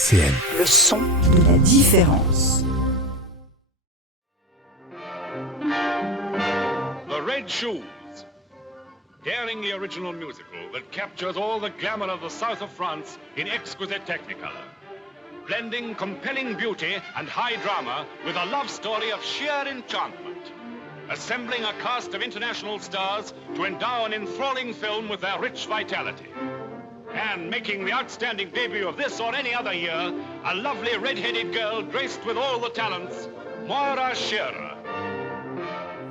RCN. Le son de la différence. The Red Shoes. Daring the original musical that captures all the glamour of the south of France in exquisite technicolor. Blending compelling beauty and high drama with a love story of sheer enchantment. Assembling a cast of international stars to endow an enthralling film with their rich vitality. And making the outstanding debut of this or any other year, a lovely red-headed girl graced with all the talents, Moira Shearer.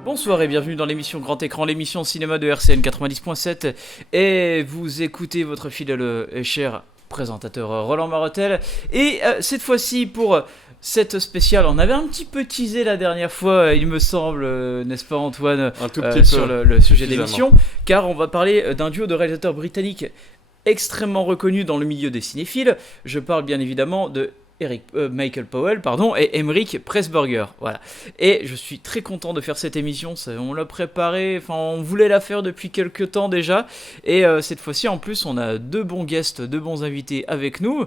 Bonsoir et bienvenue dans l'émission Grand Écran, l'émission cinéma de RCN 90.7. Et vous écoutez votre fidèle et cher présentateur Roland Marotel. Et cette fois-ci pour cette spéciale, on avait un petit peu teasé la dernière fois, il me semble, n'est-ce pas Antoine, un tout petit sur peu, le sujet d'émission, car on va parler d'un duo de réalisateurs britanniques extrêmement reconnu dans le milieu des cinéphiles. Je parle bien évidemment de Michael Powell et Emeric Pressburger. Voilà. Et je suis très content de faire cette émission. On l'a préparée, on voulait la faire depuis quelques temps déjà. Et cette fois-ci, en plus, on a deux bons guests, deux bons invités avec nous.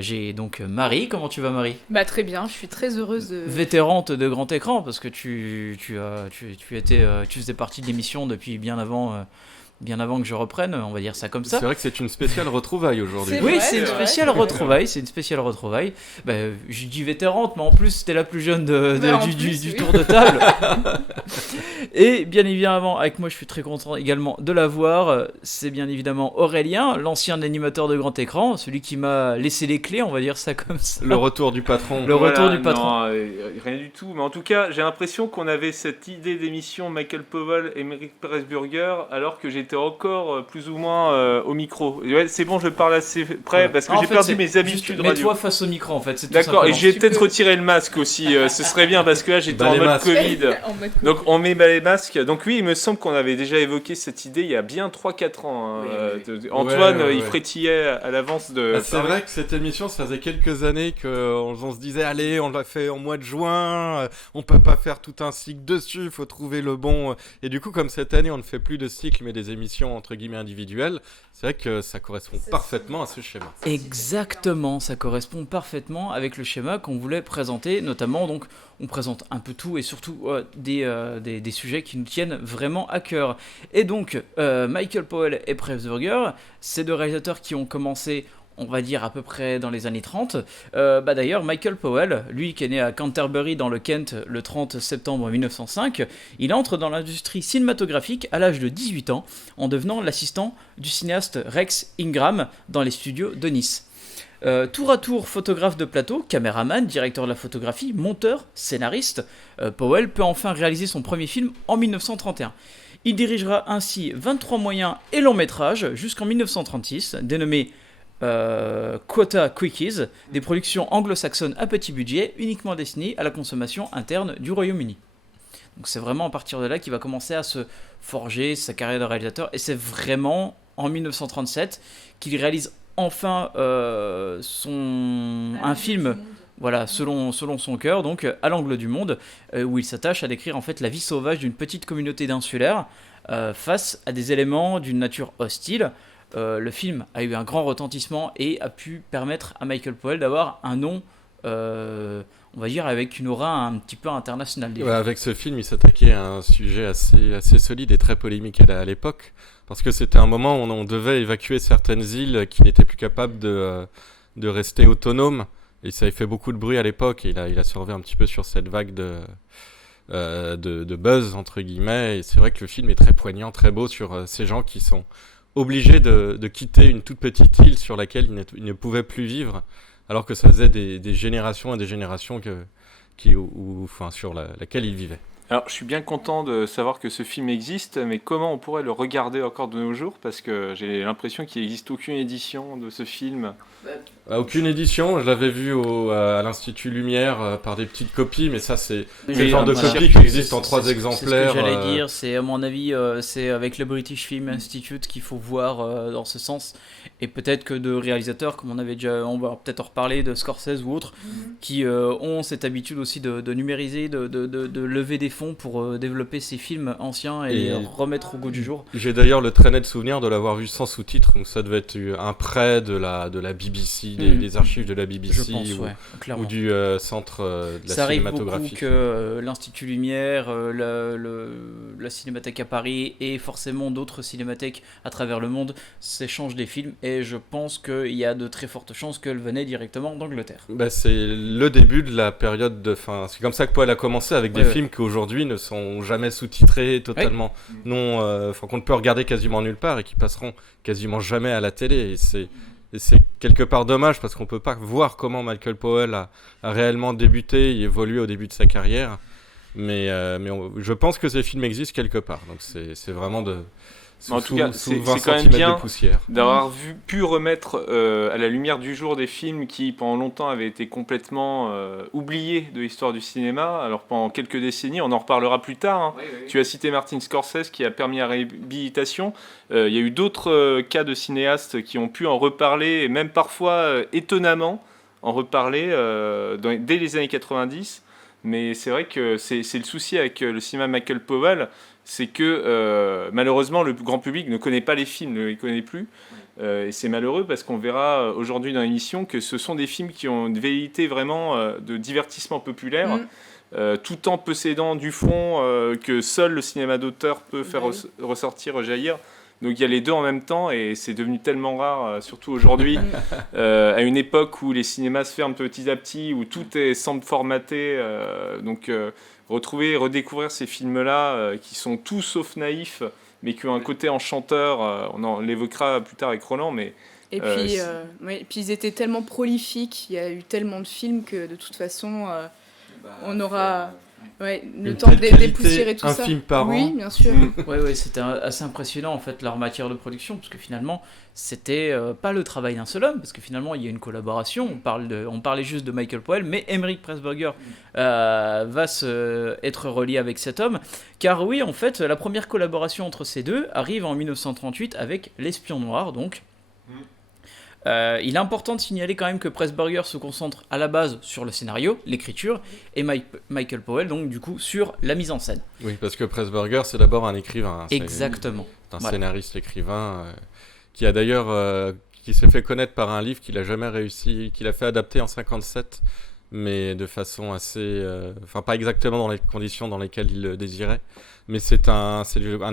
J'ai donc Marie. Comment tu vas, Marie ? Très bien, je suis très heureuse de... Vétérante de grand écran, parce que tu faisais partie de l'émission depuis bien avant que je reprenne, on va dire ça comme ça. C'est vrai que c'est une spéciale retrouvaille aujourd'hui. C'est une spéciale retrouvaille. Je dis vétérante, mais en plus c'était la plus jeune du tour de table. Et bien évidemment, avec moi je suis très content également de la voir. C'est bien évidemment Aurélien, l'ancien animateur de grand écran, celui qui m'a laissé les clés, on va dire ça comme ça. Le retour du patron. Retour du patron. Non, rien du tout. Mais en tout cas, j'ai l'impression qu'on avait cette idée d'émission Michael Powell et Emeric Pressburger, alors que j'étais encore plus ou moins au micro. Ouais, c'est bon, je parle assez près parce que j'ai perdu mes habitudes radio. Mets-toi face au micro en fait. D'accord, et j'ai peut-être retiré le masque aussi. Ce serait bien parce que là j'étais en mode Covid. Donc on met les masques. Donc oui, il me semble qu'on avait déjà évoqué cette idée il y a bien 3-4 ans. Antoine, il frétillait à l'avance de... c'est vrai que cette émission, ça faisait quelques années qu'on se disait allez, on l'a fait en mois de juin, on peut pas faire tout un cycle dessus, il faut trouver le bon... Et du coup, comme cette année, on ne fait plus de cycle mais des émissions entre guillemets individuelles, c'est vrai que ça correspond parfaitement à ce schéma. Exactement, ça correspond parfaitement avec le schéma qu'on voulait présenter, notamment donc on présente un peu tout et surtout des sujets qui nous tiennent vraiment à cœur. Et donc Michael Powell et Pressburger, c'est deux réalisateurs qui ont commencé, on va dire à peu près dans les années 30. D'ailleurs, Michael Powell, lui qui est né à Canterbury dans le Kent le 30 septembre 1905, il entre dans l'industrie cinématographique à l'âge de 18 ans en devenant l'assistant du cinéaste Rex Ingram dans les studios de Nice. Tour à tour photographe de plateau, caméraman, directeur de la photographie, monteur, scénariste, Powell peut enfin réaliser son premier film en 1931. Il dirigera ainsi 23 moyens et longs métrages jusqu'en 1936, dénommé Quota Quickies, des productions anglo-saxonnes à petit budget, uniquement destinées à la consommation interne du Royaume-Uni. Donc c'est vraiment à partir de là qu'il va commencer à se forger sa carrière de réalisateur, et c'est vraiment en 1937 qu'il réalise enfin un film, voilà, selon son cœur, donc à l'angle du monde, où il s'attache à décrire en fait la vie sauvage d'une petite communauté d'insulaires face à des éléments d'une nature hostile. Le film a eu un grand retentissement et a pu permettre à Michael Powell d'avoir un nom, on va dire, avec une aura un petit peu internationale. Ouais, avec ce film, il s'attaquait à un sujet assez solide et très polémique à l'époque, parce que c'était un moment où on devait évacuer certaines îles qui n'étaient plus capables de rester autonomes, et ça a fait beaucoup de bruit à l'époque, et il a survé un petit peu sur cette vague de buzz, entre guillemets, et c'est vrai que le film est très poignant, très beau sur ces gens qui sont obligés de quitter une toute petite île sur laquelle ils ne pouvaient plus vivre, alors que ça faisait des générations et des générations sur laquelle ils vivaient. Alors, je suis bien content de savoir que ce film existe, mais comment on pourrait le regarder encore de nos jours ? Parce que j'ai l'impression qu'il n'existe aucune édition de ce film. Aucune édition, je l'avais vu à l'Institut Lumière par des petites copies, mais ça c'est le genre de copies qui existent en 3 exemplaires. C'est ce que j'allais dire, c'est à mon avis, c'est avec le British Film Institute qu'il faut voir dans ce sens, et peut-être que de réalisateurs, comme on va peut-être en reparler, de Scorsese ou autres, qui ont cette habitude aussi de numériser, de lever des fonds pour développer ces films anciens et les remettre au goût du jour. J'ai d'ailleurs le très net souvenir de l'avoir vu sans sous-titres, donc ça devait être un prêt de la BBC des archives de la BBC Je pense, ouais, clairement. ou du centre de la Ça arrive cinématographie. beaucoup que l'Institut Lumière, la Cinémathèque à Paris et forcément d'autres cinémathèques à travers le monde s'échangent des films et je pense qu'il y a de très fortes chances qu'elles venaient directement d'Angleterre. Bah, c'est le début de la période de fin. C'est comme ça que Poel a commencé avec des films qui aujourd'hui ne sont jamais sous-titrés totalement, qu'on ne peut regarder quasiment nulle part et qui passeront quasiment jamais à la télé. Et c'est quelque part dommage parce qu'on peut pas voir comment Michael Powell a réellement débuté et évolué au début de sa carrière. Mais je pense que ces films existent quelque part. Donc c'est vraiment en tout cas, c'est 20 quand même centimètres bien de poussière. d'avoir pu remettre à la lumière du jour des films qui, pendant longtemps, avaient été complètement oubliés de l'histoire du cinéma. Alors, pendant quelques décennies, on en reparlera plus tard. Hein. Oui. Tu as cité Martin Scorsese qui a permis la réhabilitation. Il y a eu d'autres cas de cinéastes qui ont pu en reparler, et même parfois, étonnamment, en reparler dès les années 90. Mais c'est vrai que c'est le souci avec le cinéma Michael Powell, c'est que malheureusement le grand public ne connaît pas les films, ne les connaît plus. Et c'est malheureux parce qu'on verra aujourd'hui dans l'émission que ce sont des films qui ont une velléité vraiment de divertissement populaire, tout en possédant du fond que seul le cinéma d'auteur peut faire ressortir, rejaillir. Donc il y a les deux en même temps et c'est devenu tellement rare, surtout aujourd'hui, à une époque où les cinémas se ferment petit à petit, où tout semble formaté. Redécouvrir ces films-là qui sont tout sauf naïfs, mais qui ont un côté enchanteur. On l'évoquera plus tard avec Roland, mais... Et puis ils étaient tellement prolifiques, il y a eu tellement de films que de toute façon, on aura... le temps de dépoussiérer tout ça. Un film par an. Oui, bien sûr. Ouais, c'était assez impressionnant en fait leur matière de production parce que finalement c'était pas le travail d'un seul homme parce que finalement il y a une collaboration. On parlait juste de Michael Powell, mais Emmerich Pressburger va être relié avec cet homme car oui en fait la première collaboration entre ces deux arrive en 1938 avec L'Espion Noir donc. Il est important de signaler quand même que Pressburger se concentre à la base sur le scénario, l'écriture, et Michael Powell donc du coup sur la mise en scène. Oui, parce que Pressburger c'est d'abord un écrivain. Exactement. C'est un scénariste écrivain qui a d'ailleurs qui s'est fait connaître par un livre qu'il a jamais réussi, qu'il a fait adapter en 57, mais de façon assez, pas exactement dans les conditions dans lesquelles il le désirait. Mais c'est un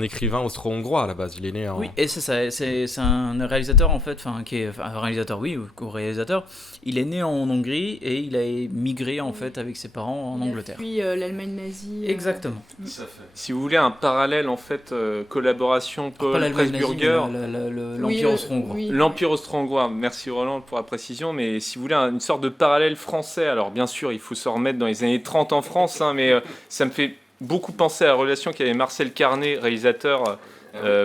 écrivain austro-hongrois à la base. Il est né en... Oui, et c'est ça. C'est un réalisateur en fait, qui est un réalisateur, oui, co-réalisateur. Il est né en Hongrie et il a migré en fait avec ses parents en Angleterre. Puis l'Allemagne nazie. Exactement. Si vous voulez un parallèle en fait, collaboration Pressburger, l'Empire austro-hongrois. Oui. L'Empire austro-hongrois. Merci Roland pour la précision. Mais si vous voulez une sorte de parallèle français, alors bien sûr, il faut se remettre dans les années 30 en France, mais ça me fait beaucoup pensé à la relation qu'avait Marcel Carné, réalisateur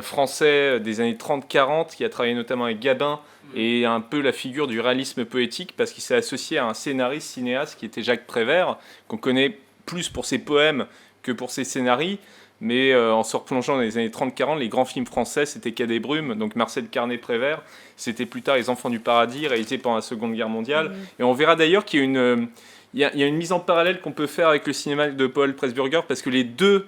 français des années 30-40, qui a travaillé notamment avec Gabin, et un peu la figure du réalisme poétique, parce qu'il s'est associé à un scénariste, cinéaste, qui était Jacques Prévert, qu'on connaît plus pour ses poèmes que pour ses scénarios, mais en se replongeant dans les années 30-40, les grands films français, c'était Quai des Brumes, donc Marcel Carné-Prévert, c'était plus tard Les Enfants du Paradis, réalisé pendant la Seconde Guerre mondiale, et on verra d'ailleurs qu'il y a il y a une mise en parallèle qu'on peut faire avec le cinéma de Paul Pressburger parce que les deux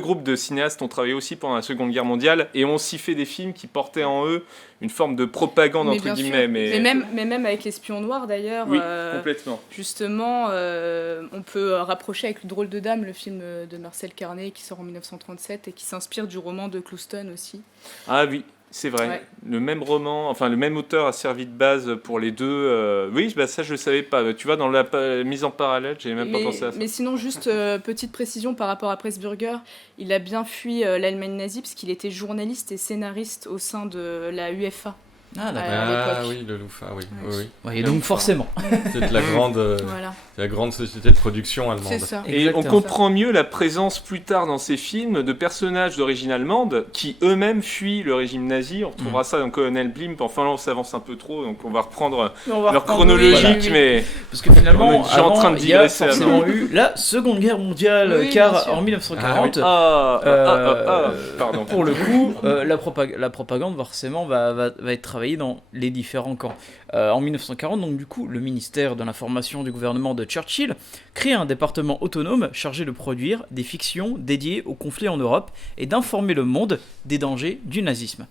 groupes de cinéastes ont travaillé aussi pendant la Seconde Guerre mondiale et ont aussi fait des films qui portaient en eux une forme de propagande entre guillemets. Mais même avec L'Espion Noir d'ailleurs. Oui, complètement. Justement, on peut rapprocher avec Le Drôle de Dame, le film de Marcel Carné qui sort en 1937 et qui s'inspire du roman de Clouston aussi. Ah oui. C'est vrai, ouais. Le même roman, le même auteur a servi de base pour les deux. Oui, ça je ne savais pas. Tu vois, dans la mise en parallèle, j'ai même pas pensé à ça. Mais sinon, juste petite précision par rapport à Pressburger, il a bien fui l'Allemagne nazie parce qu'il était journaliste et scénariste au sein de la UFA. Ah d'accord. Ah oui, le Lufa, oui. Ouais, et donc forcément. C'est la grande société de production allemande. C'est ça. Et on comprend mieux la présence plus tard dans ces films de personnages d'origine allemande qui eux-mêmes fuient le régime nazi. On retrouvera ça dans Colonel Blimp. Enfin là on s'avance un peu trop, donc on va reprendre leur chronologique, mais parce que finalement, on est déjà en train de digresser. Il y a forcément eu la Seconde Guerre mondiale, car en 1940, pardon. Pour le coup, la propagande forcément va être travaillée dans les différents camps. En 1940, donc du coup, le ministère de l'Information du gouvernement de Churchill crée un département autonome chargé de produire des fictions dédiées aux conflits en Europe et d'informer le monde des dangers du nazisme.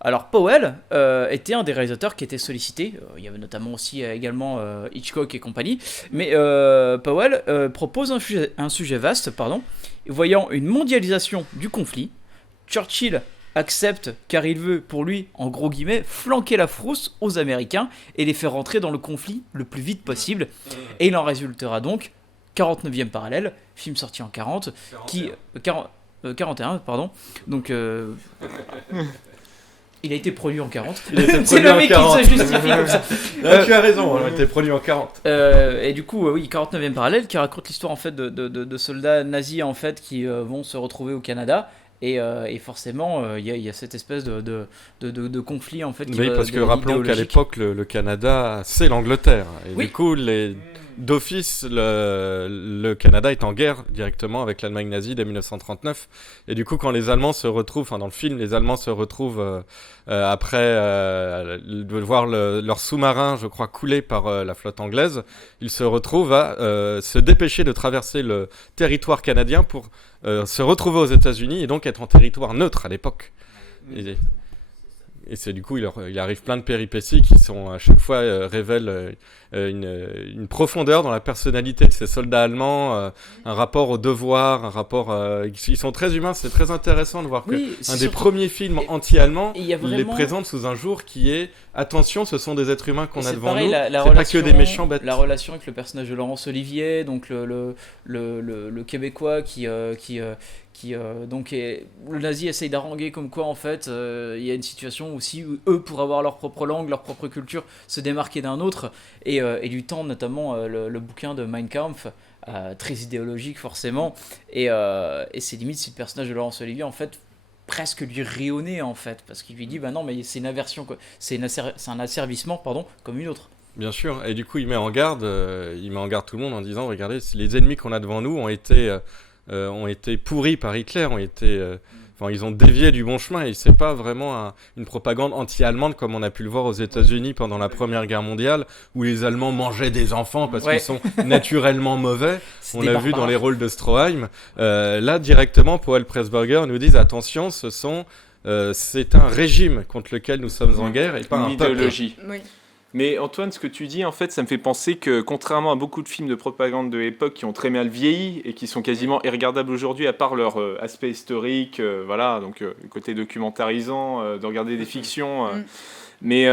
Alors Powell était un des réalisateurs qui était sollicité. Il y avait notamment aussi également Hitchcock et compagnie. Mais Powell propose un sujet vaste, voyant une mondialisation du conflit. Churchill accepte car il veut, pour lui, en gros guillemets, flanquer la frousse aux Américains et les faire rentrer dans le conflit le plus vite possible. Et il en résultera donc 49e parallèle, film sorti en 40, 41, pardon. Donc il a été produit en 40. C'est le mec qui se justifie comme ça. Tu as raison, il a été produit en 40. Et du coup, oui, 49e parallèle qui raconte l'histoire en fait de soldats nazis en fait qui vont se retrouver au Canada. Et forcément, il y a cette espèce de conflit en fait. Oui, parce que rappelons qu'à l'époque, le Canada, c'est l'Angleterre. Et oui. Du coup, d'office, le Canada est en guerre directement avec l'Allemagne nazie dès 1939. Et du coup, quand les Allemands se retrouvent, dans le film, les Allemands se retrouvent après de voir leur sous-marin, je crois, couler par la flotte anglaise, ils se retrouvent à se dépêcher de traverser le territoire canadien pour se retrouver aux États-Unis et donc être en territoire neutre à l'époque. Et c'est du coup, il arrive plein de péripéties qui sont à chaque fois révèlent une profondeur dans la personnalité de ces soldats allemands, un rapport au devoir, un rapport. Ils sont très humains, c'est très intéressant de voir qu'un des premiers films anti-allemands les présente sous un jour qui est attention, ce sont des êtres humains qu'on a devant nous, c'est pas que des méchants bêtes. La relation avec le personnage de Laurence Olivier, donc le Québécois qui donc le nazi essaye d'haranguer comme quoi en fait il y a une situation aussi où eux pour avoir leur propre langue, leur propre culture se démarquer d'un autre et lui tendent notamment le bouquin de Mein Kampf, très idéologique forcément et c'est limite si le personnage de Laurence Olivier en fait presque lui rayonner en fait parce qu'il lui dit bah non mais c'est une aversion quoi. C'est un asservissement comme une autre. Bien sûr, et du coup il met en garde tout le monde en disant regardez les ennemis qu'on a devant nous ont été pourris par Hitler, ils ont dévié du bon chemin et c'est pas vraiment une propagande anti-allemande comme on a pu le voir aux États-Unis pendant la Première Guerre mondiale où les Allemands mangeaient des enfants parce qu'ils sont naturellement mauvais. On l'a vu dans les rôles de Stroheim. Là directement, Powell Pressburger nous dit attention, c'est un régime contre lequel nous sommes en guerre et pas une idéologie. Oui. Mais Antoine, ce que tu dis, en fait, ça me fait penser que, contrairement à beaucoup de films de propagande de l'époque qui ont très mal vieilli et qui sont quasiment irregardables aujourd'hui, à part leur aspect historique, donc le côté documentarisant, de regarder des fictions. Mais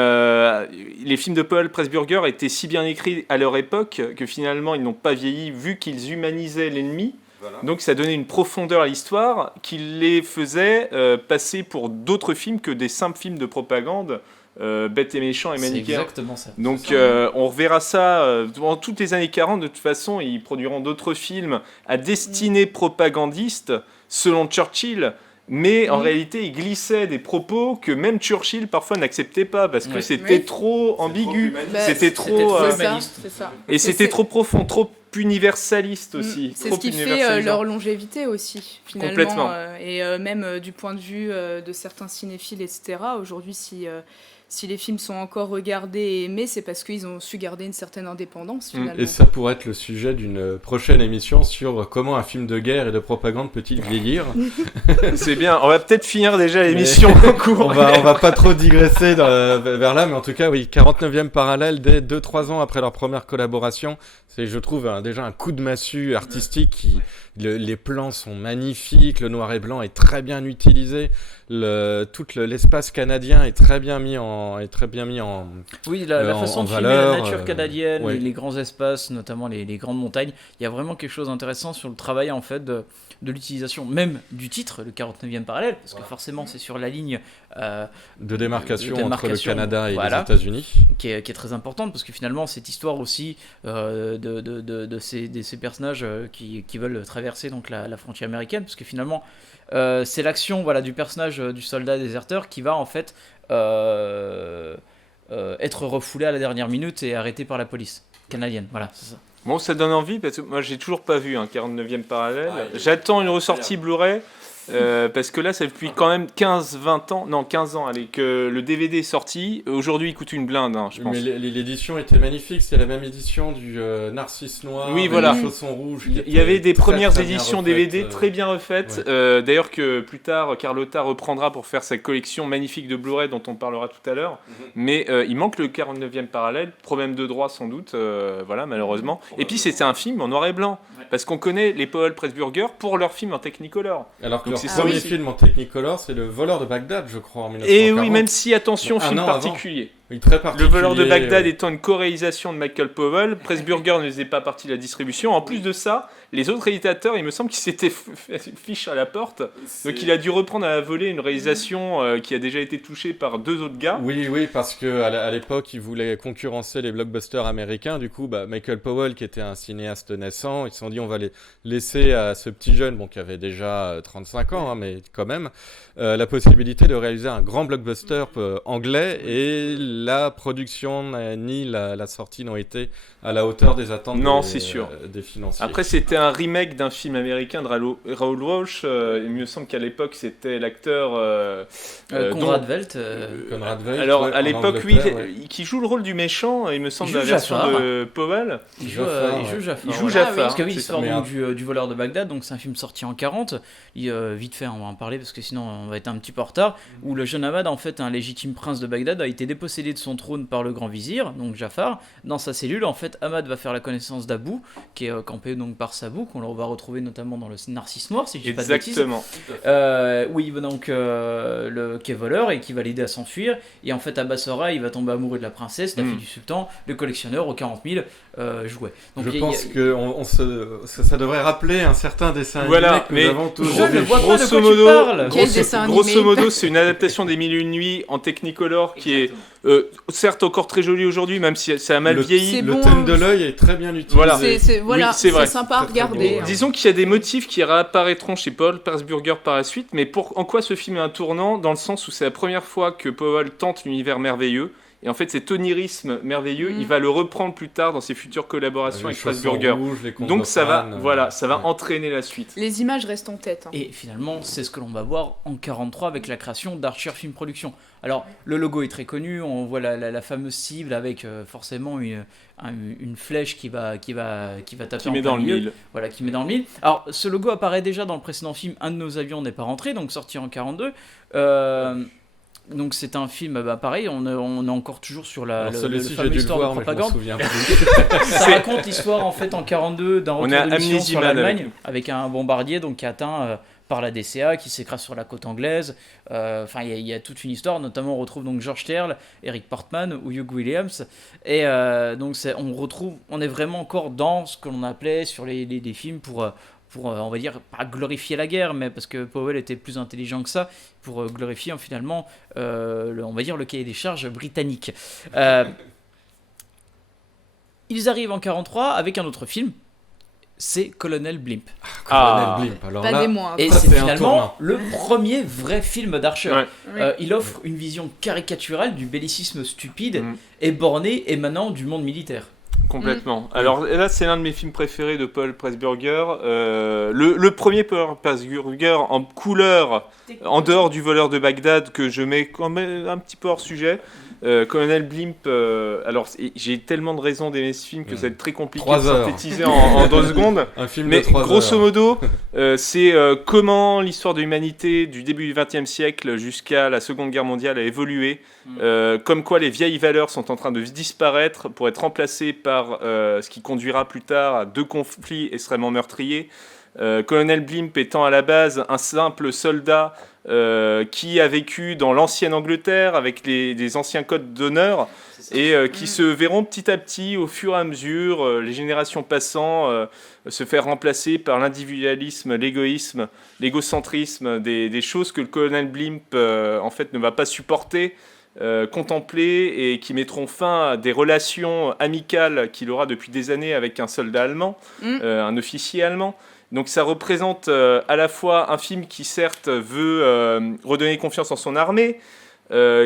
les films de Powell Pressburger étaient si bien écrits à leur époque que finalement, ils n'ont pas vieilli vu qu'ils humanisaient l'ennemi. Voilà. Donc ça donnait une profondeur à l'histoire qui les faisait passer pour d'autres films que des simples films de propagande. Bête et méchant et manichéen. C'est exactement ça. Donc on reverra ça durant toutes les années 40. De toute façon, ils produiront d'autres films à destinée propagandiste selon Churchill. Mais en réalité, ils glissaient des propos que même Churchill parfois n'acceptait pas parce que c'était trop ambigu. C'était trop humaniste. C'est ça. Et c'était trop profond, trop universaliste aussi. C'est ce qui fait leur longévité aussi, finalement. Complètement. Et même du point de vue de certains cinéphiles, etc. Aujourd'hui, si les films sont encore regardés et aimés, c'est parce qu'ils ont su garder une certaine indépendance, finalement. Et ça pourrait être le sujet d'une prochaine émission sur comment un film de guerre et de propagande peut-il vieillir. C'est bien, on va peut-être finir déjà l'émission en cours. On va pas trop digresser vers là, mais en tout cas, oui, 49e parallèle, dès 2-3 ans après leur première collaboration, c'est, je trouve, déjà un coup de massue artistique. Les plans sont magnifiques, le noir et blanc est très bien utilisé, tout l'espace canadien est très bien mis en oui, la façon de filmer valeur, la nature canadienne, ouais. les grands espaces, notamment les grandes montagnes, il y a vraiment quelque chose d'intéressant sur le travail en fait de l'utilisation même du titre, le 49e parallèle, parce que forcément c'est sur la ligne de démarcation entre le Canada et les États-Unis, qui est très importante parce que finalement cette histoire aussi de ces personnages qui veulent traverser donc la frontière américaine, parce que finalement c'est l'action du personnage du soldat déserteur qui va en fait être refoulé à la dernière minute et arrêté par la police canadienne. Voilà, c'est ça. Bon, ça donne envie parce que moi j'ai toujours pas vu un 49e parallèle. J'attends une ressortie Blu-ray. Parce que là, ça fait depuis quand même 15 ans, allez, que le DVD est sorti. Aujourd'hui, il coûte une blinde, je pense. Mais l'édition était magnifique, c'est la même édition du Narcisse Noir, Oui, avec voilà. les chaussons rouges. Il y avait des premières très éditions bien refaites, DVD très bien refaites. ouais. D'ailleurs, que plus tard, Carlotta reprendra pour faire sa collection magnifique de Blu-ray dont on parlera tout à l'heure. Mais il manque le 49e parallèle, problème de droit sans doute, voilà, malheureusement. Et puis, c'était un film en noir et blanc. Parce qu'on connaît les Powell Pressburger pour leurs films en Technicolor. Alors que Donc, leur c'est ça premier aussi. film en Technicolor, c'est Le voleur de Bagdad, je crois, en 1940. Et oui, même si, attention, Un film an avant. particulier. Oui, très Le particulier. voleur de Bagdad étant une co-réalisation de Michael Powell, Pressburger ne faisait pas partie de la distribution. En plus de ça, les autres réalisateurs, il me semble qu'ils s'étaient fiche à la porte. Donc il a dû reprendre à la volée une réalisation qui a déjà été touchée par 2 autres gars. Oui, parce que à l'époque, ils voulaient concurrencer les blockbusters américains. Du coup, Michael Powell, qui était un cinéaste naissant, ils se sont dit on va les laisser à ce petit jeune, bon, qui avait déjà 35 ans, mais quand même, la possibilité de réaliser un grand blockbuster anglais. Et la production ni la sortie n'ont été à la hauteur des attentes C'est sûr. Des financiers. Après, c'était un remake d'un film américain de Raoul Walsh. Il me semble qu'à l'époque, c'était l'acteur Conrad Veidt. Conrad Veidt, alors, ouais, à en l'époque, oui, Angleterre, qui joue le rôle du méchant, il me semble, Il dans la joue version Jafar. de Powell. Il joue Jafar, Jafar. Il joue Voilà. Jafar, Parce que oui, c'est l'histoire ça. donc, du voleur de Bagdad, donc c'est un film sorti en 40. Vite fait, on va en parler parce que sinon on va être un petit peu en retard. Où le jeune Ahmad, en fait, un légitime prince de Bagdad, a été dépossédé de son trône par le grand vizir, donc Jafar. Dans sa cellule, en fait, Ahmad va faire la connaissance d'Abou, qui est campé donc par Sabou, qu'on va retrouver notamment dans le Narcisse Noir, si je dis pas de bêtises. Exactement. Oui, donc qui est voleur et qui va l'aider à s'enfuir. Et en fait, à Bassora, il va tomber amoureux de la princesse, la fille du sultan, le collectionneur aux 40 000 jouets. Donc, Je pense que ça devrait rappeler un certain dessin Voilà, animé que mais nous avons tous je ne vu. vois pas de Grosso quoi tu modo, parles. Quel dessin animé. Grosso modo, c'est une adaptation des Mille et une nuits en Technicolor qui est certes encore très jolie aujourd'hui, même si ça a mal vieilli. C'est Le bon, thème de l'œil est très bien utilisé. Voilà. Voilà, Oui, c'est vrai. sympa à Très, très regarder. beau, ouais. Disons qu'il y a des motifs qui réapparaîtront chez Paul Pressburger par la suite, mais en quoi ce film est un tournant? Dans le sens où c'est la première fois que Powell tente l'univers merveilleux, et en fait cet onirisme merveilleux, il va le reprendre plus tard dans ses futures collaborations Les avec chaussons Pressburger. rouges, les contes Donc ça va, d'Oprah, ça va ouais. entraîner la suite. Les images restent en tête. Et finalement, c'est ce que l'on va voir en 43 avec la création d'Archer Film Production. Alors, le logo est très connu, on voit la fameuse cible avec forcément une flèche qui va taper Qui en met plein dans le milieu. mille. Voilà, qui met dans le mille. Alors, ce logo apparaît déjà dans le précédent film Un de nos avions n'est pas rentré, donc sorti en 42. Donc c'est un film, pareil, on est encore toujours sur Alors le celui-ci, fameux j'ai dû le histoire voir, de mais je m'en propagande. souviens plus. Ça raconte l'histoire en fait en 42 d'un On retour a de mission amnésie sur mal l'Allemagne avec un bombardier donc qui est atteint par la DCA, qui s'écrase sur la côte anglaise. Enfin, il y a toute une histoire. Notamment, on retrouve donc George Terle, Eric Portman ou Hugh Williams. Et donc, on est vraiment encore dans ce que l'on appelait sur les films pour on va dire, pas glorifier la guerre, mais parce que Powell était plus intelligent que ça, pour glorifier finalement, on va dire, le cahier des charges britannique. Ils arrivent en 43 avec un autre film, c'est Colonel Blimp. Colonel Blimp, alors Pas là, des moindres. Et Ça, c'est c'est un finalement tournant. le premier vrai film d'Archer. Ouais. Il offre une vision caricaturale du bellicisme stupide et borné émanant du monde militaire. Complètement. Alors là, c'est l'un de mes films préférés de Paul Pressburger. Le premier Paul Pressburger en couleur, en dehors du voleur de Bagdad, que je mets quand même un petit peu hors sujet. Colonel Blimp, alors j'ai tellement de raisons d'aimer ce film que ça va être très compliqué 3 de heures. synthétiser en 2 secondes. Un film Mais de 3 grosso heures. modo, c'est comment l'histoire de l'humanité du début du XXe siècle jusqu'à la Seconde Guerre mondiale a évolué. Comme quoi les vieilles valeurs sont en train de disparaître pour être remplacées par ce qui conduira plus tard à 2 conflits extrêmement meurtriers. Colonel Blimp étant à la base un simple soldat qui a vécu dans l'ancienne Angleterre avec des anciens codes d'honneur et qui se verront petit à petit au fur et à mesure, les générations passant, se faire remplacer par l'individualisme, l'égoïsme, l'égocentrisme, des choses que le colonel Blimp en fait ne va pas supporter, contempler et qui mettront fin à des relations amicales qu'il aura depuis des années avec un soldat allemand, un officier allemand. Donc ça représente à la fois un film qui certes veut redonner confiance en son armée,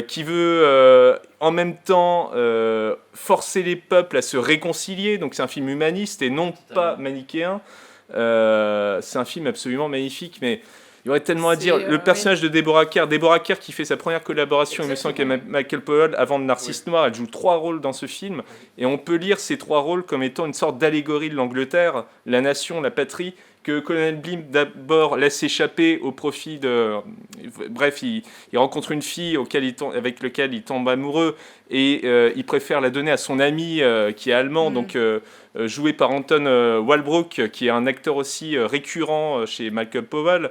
qui veut en même temps forcer les peuples à se réconcilier. Donc c'est un film humaniste et non pas manichéen. C'est un film absolument magnifique, mais Il y aurait tellement à C'est, dire. Le personnage de Deborah Kerr qui fait sa première collaboration, il me semble, avec Michael Powell avant de Narcisse Noir, elle joue 3 rôles dans ce film, et on peut lire ces 3 rôles comme étant une sorte d'allégorie de l'Angleterre, la nation, la patrie, que Colonel Blimp d'abord laisse échapper au profit de... Bref, il rencontre une fille avec laquelle il tombe amoureux, et il préfère la donner à son ami qui est allemand, donc joué par Anton Walbrook, qui est un acteur aussi récurrent chez Michael Powell.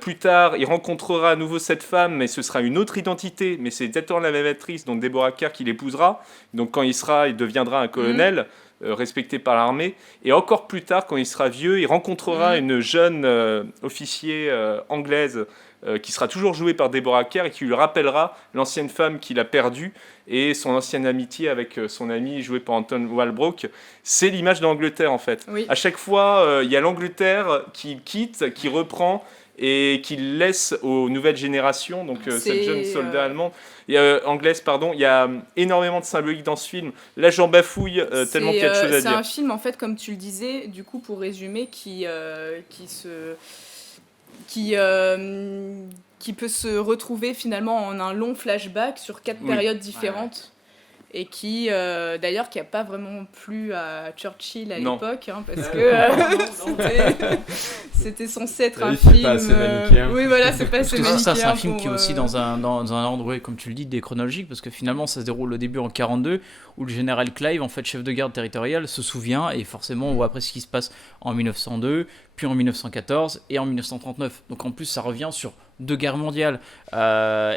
Plus tard, il rencontrera à nouveau cette femme, mais ce sera une autre identité, mais c'est exactement la même actrice, donc Deborah Kerr, qui l'épousera. Donc quand il deviendra un colonel, respecté par l'armée. Et encore plus tard, quand il sera vieux, il rencontrera une jeune officier anglaise qui sera toujours jouée par Deborah Kerr et qui lui rappellera l'ancienne femme qu'il a perdue et son ancienne amitié avec son ami joué par Anton Walbrook. C'est l'image d'Angleterre en fait. Oui. À chaque fois, il y a l'Angleterre qui quitte, qui reprend et qui laisse aux nouvelles générations, donc cette jeune soldat allemande, anglaise, pardon, il y a énormément de symbolique dans ce film. Là, j'en bafouille tellement qu'il y a de choses à dire. C'est un film, en fait, comme tu le disais, du coup, pour résumer, qui peut se retrouver finalement en un long flashback sur 4 périodes différentes. Et qui, d'ailleurs, qui n'a pas vraiment plu à Churchill à l'époque, hein, parce que c'était censé être un film... C'est pas assez manichéen. Oui, voilà, c'est pas assez manichéen. C'est un film qui est aussi dans un ordre, comme tu le dis, déchronologique, parce que finalement, ça se déroule au début en 42, où le général Clive, en fait, chef de garde territorial, se souvient, et forcément, on voit après ce qui se passe en 1902, puis en 1914, et en 1939. Donc en plus, ça revient sur 2 guerres mondiales.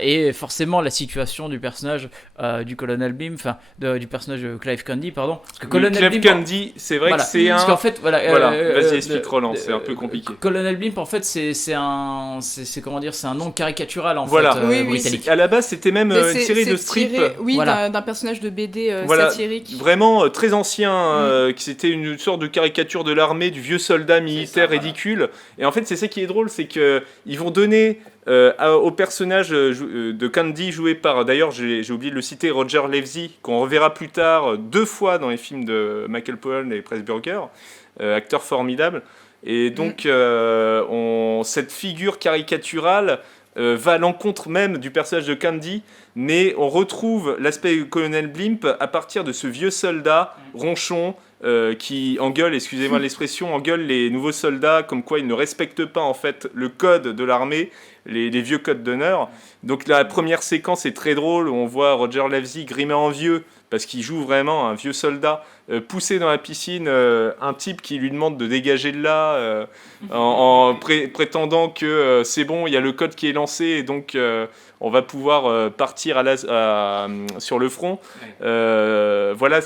Et forcément, la situation du personnage du colonel Blimp, du personnage de Clive Candy, pardon. Parce que Clive Candy, c'est vrai que c'est parce qu'en fait, vas-y, explique Roland, c'est un peu compliqué. Colonel Blimp, en fait, c'est un nom caricatural, en fait, britannique. À la base, c'était même une série de strips. D'un personnage de BD satirique. Vraiment très ancien, qui c'était une sorte de caricature de l'armée, du vieux soldat militaire ridicule. Et en fait, c'est ça qui est drôle, c'est qu'ils vont donner au personnage de Candy joué par, d'ailleurs j'ai oublié de le citer, Roger Levesey, qu'on reverra plus tard 2 fois dans les films de Michael Powell et Pressburger, acteur formidable. Et donc cette figure caricaturale va à l'encontre même du personnage de Candy, mais on retrouve l'aspect du colonel Blimp à partir de ce vieux soldat ronchon qui engueule, excusez-moi l'expression, engueule les nouveaux soldats comme quoi ils ne respectent pas en fait le code de l'armée, les vieux codes d'honneur. Donc la première séquence est très drôle, où on voit Roger Levesey grimé en vieux, parce qu'il joue vraiment un vieux soldat, pousser dans la piscine un type qui lui demande de dégager de là, en prétendant que c'est bon, il y a le code qui est lancé, et donc on va pouvoir partir sur le front. Voilà,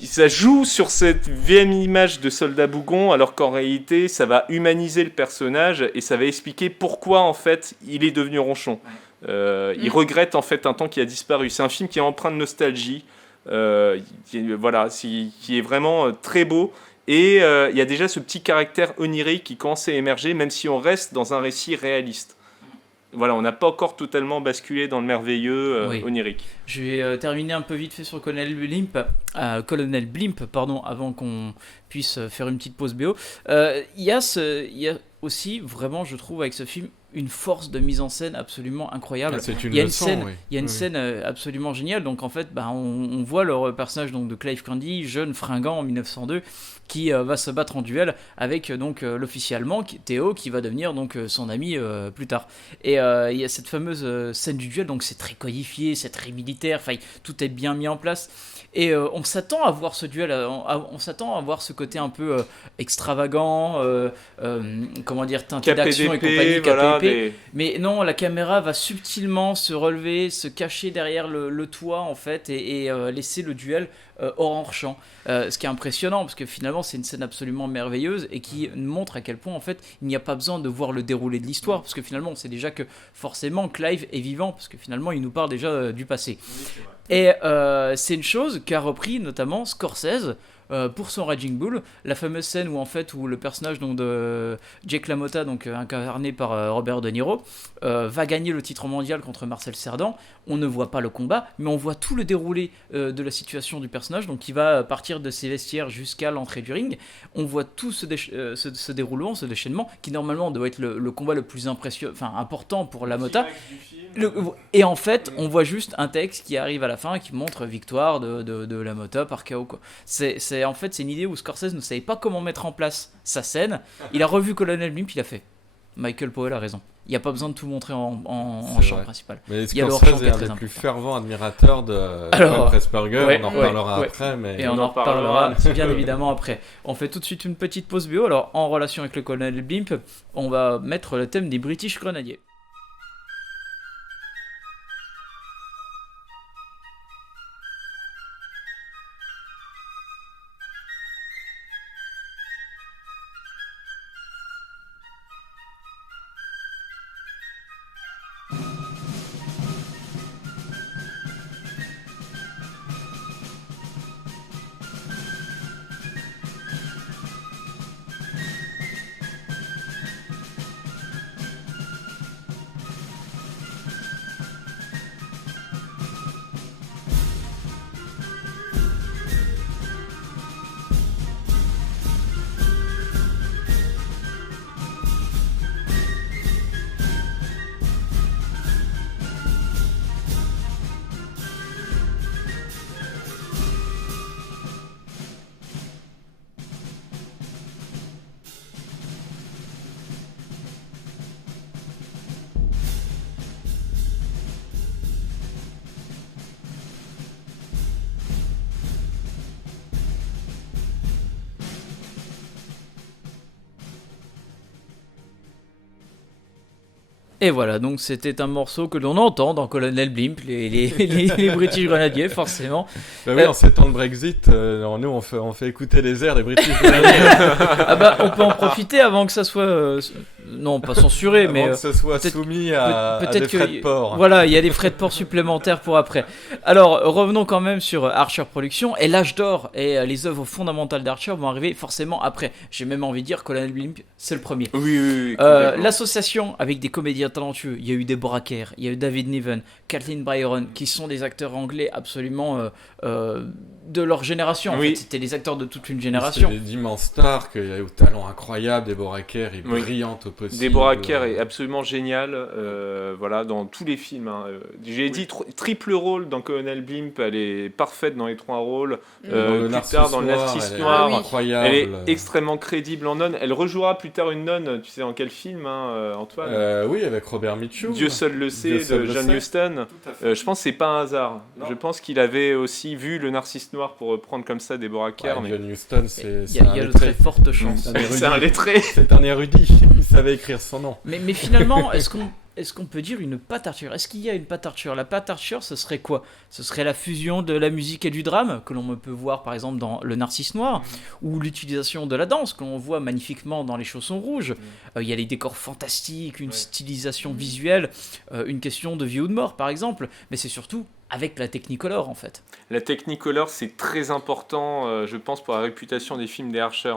ça joue sur cette vieille image de soldat bougon, alors qu'en réalité, ça va humaniser le personnage et ça va expliquer pourquoi, en fait, il est devenu ronchon. Il regrette, en fait, un temps qui a disparu. C'est un film qui est empreint de nostalgie, qui est vraiment très beau. Et il y a déjà ce petit caractère onirique qui commence à émerger, même si on reste dans un récit réaliste. Voilà, on n'a pas encore totalement basculé dans le merveilleux onirique. Je vais terminer un peu vite fait sur Colonel Blimp, avant qu'on puisse faire une petite pause BO. Il y a aussi, vraiment, je trouve, avec ce film, une force de mise en scène absolument incroyable. Il y a une scène absolument géniale. Donc en fait, on voit le personnage donc, de Clive Candy, jeune fringant en 1902, qui va se battre en duel avec l'officier allemand, Théo, qui va devenir donc son ami plus tard. Et il y a cette fameuse scène du duel, donc c'est très codifié, c'est très militaire, tout est bien mis en place. Et on s'attend à voir ce duel, on s'attend à voir ce côté un peu extravagant, teinté d'action et compagnie, KPP. Mais non, la caméra va subtilement se relever, se cacher derrière le toit en fait, et laisser le duel hors champ. Ce qui est impressionnant, parce que finalement c'est une scène absolument merveilleuse et qui montre à quel point en fait il n'y a pas besoin de voir le déroulé de l'histoire, parce que finalement on sait déjà que forcément Clive est vivant, parce que finalement il nous parle déjà du passé. Et c'est une chose qu'a repris notamment Scorsese pour son Raging Bull, la fameuse scène où le personnage de Jake LaMotta, incarné par Robert De Niro, va gagner le titre mondial contre Marcel Cerdan. On ne voit pas le combat, mais on voit tout le déroulé de la situation du personnage personnage, donc qui va partir de ses vestiaires jusqu'à l'entrée du ring. On voit tout ce déroulement, ce déchaînement, qui normalement doit être le combat le plus important pour LaMotta. Et en fait, on voit juste un texte qui arrive à la fin qui montre victoire de LaMotta par KO, quoi. C'est une idée où Scorsese ne savait pas comment mettre en place sa scène. Il a revu Colonel Blimp, il a fait Michael Powell a raison. Il n'y a pas besoin de tout montrer en champ principal. Mais il y a le Scorsese est un très des plus important. fervents admirateurs de Pressburger. On en reparlera après. Mais... Et on en reparlera bien évidemment après. On fait tout de suite une petite pause BO. Alors, en relation avec le Colonel Blimp, on va mettre le thème des British Grenadiers. Et voilà, donc c'était un morceau que l'on entend dans Colonel Blimp, les British Grenadiers, forcément. Bah oui, en ces temps de Brexit, nous on fait écouter les airs des British Grenadiers. Ah bah, on peut en profiter avant que ça soit... non, pas censuré, mais... Avant que ce soit soumis à des frais de port. Voilà, il y a des frais de port supplémentaires pour après. Alors, revenons quand même sur Archer Productions. Et l'âge d'or et les œuvres fondamentales d'Archer vont arriver forcément après. J'ai même envie de dire Colonel Blimp, c'est le premier. Oui. L'association avec des comédiens talentueux, il y a eu Deborah Kerr, il y a eu David Niven, Kathleen Byron, qui sont des acteurs anglais absolument de leur génération. En fait, c'était les acteurs de toute une génération. C'était d'immenses stars, qu'il y a eu au talent incroyable. Deborah Kerr est brillante au possible. Deborah Kerr est absolument géniale, voilà, dans tous les films. Hein. J'ai dit triple rôle dans Colonel Blimp, elle est parfaite dans les trois rôles. Plus tard dans le Narcisse Noir, incroyable. Elle est extrêmement crédible en nonne. Elle rejouera plus tard une nonne, tu sais dans quel film, hein, Antoine Oui, avec Robert Mitchum. Dieu seul le sait, de John Huston. Je pense que c'est pas un hasard. Non. Je pense qu'il avait aussi vu le Narcisse Noir pour reprendre comme ça Deborah Kerr. Ouais, John Huston, c'est il y a de très fortes chances. C'est un lettré. C'est un érudit. Il savait écrire son nom. Mais finalement, est-ce qu'on peut dire une patte Archer ? Est-ce qu'il y a une patte Archer ? La patte Archer, ce serait quoi ? Ce serait la fusion de la musique et du drame, que l'on peut voir par exemple dans Le Narcisse Noir, ou l'utilisation de la danse, que l'on voit magnifiquement dans Les Chaussons Rouges. Il y a les décors fantastiques, une stylisation visuelle, une question de vie ou de mort par exemple, mais c'est surtout avec la Technicolor en fait. La Technicolor, c'est très important, je pense, pour la réputation des films des Archer.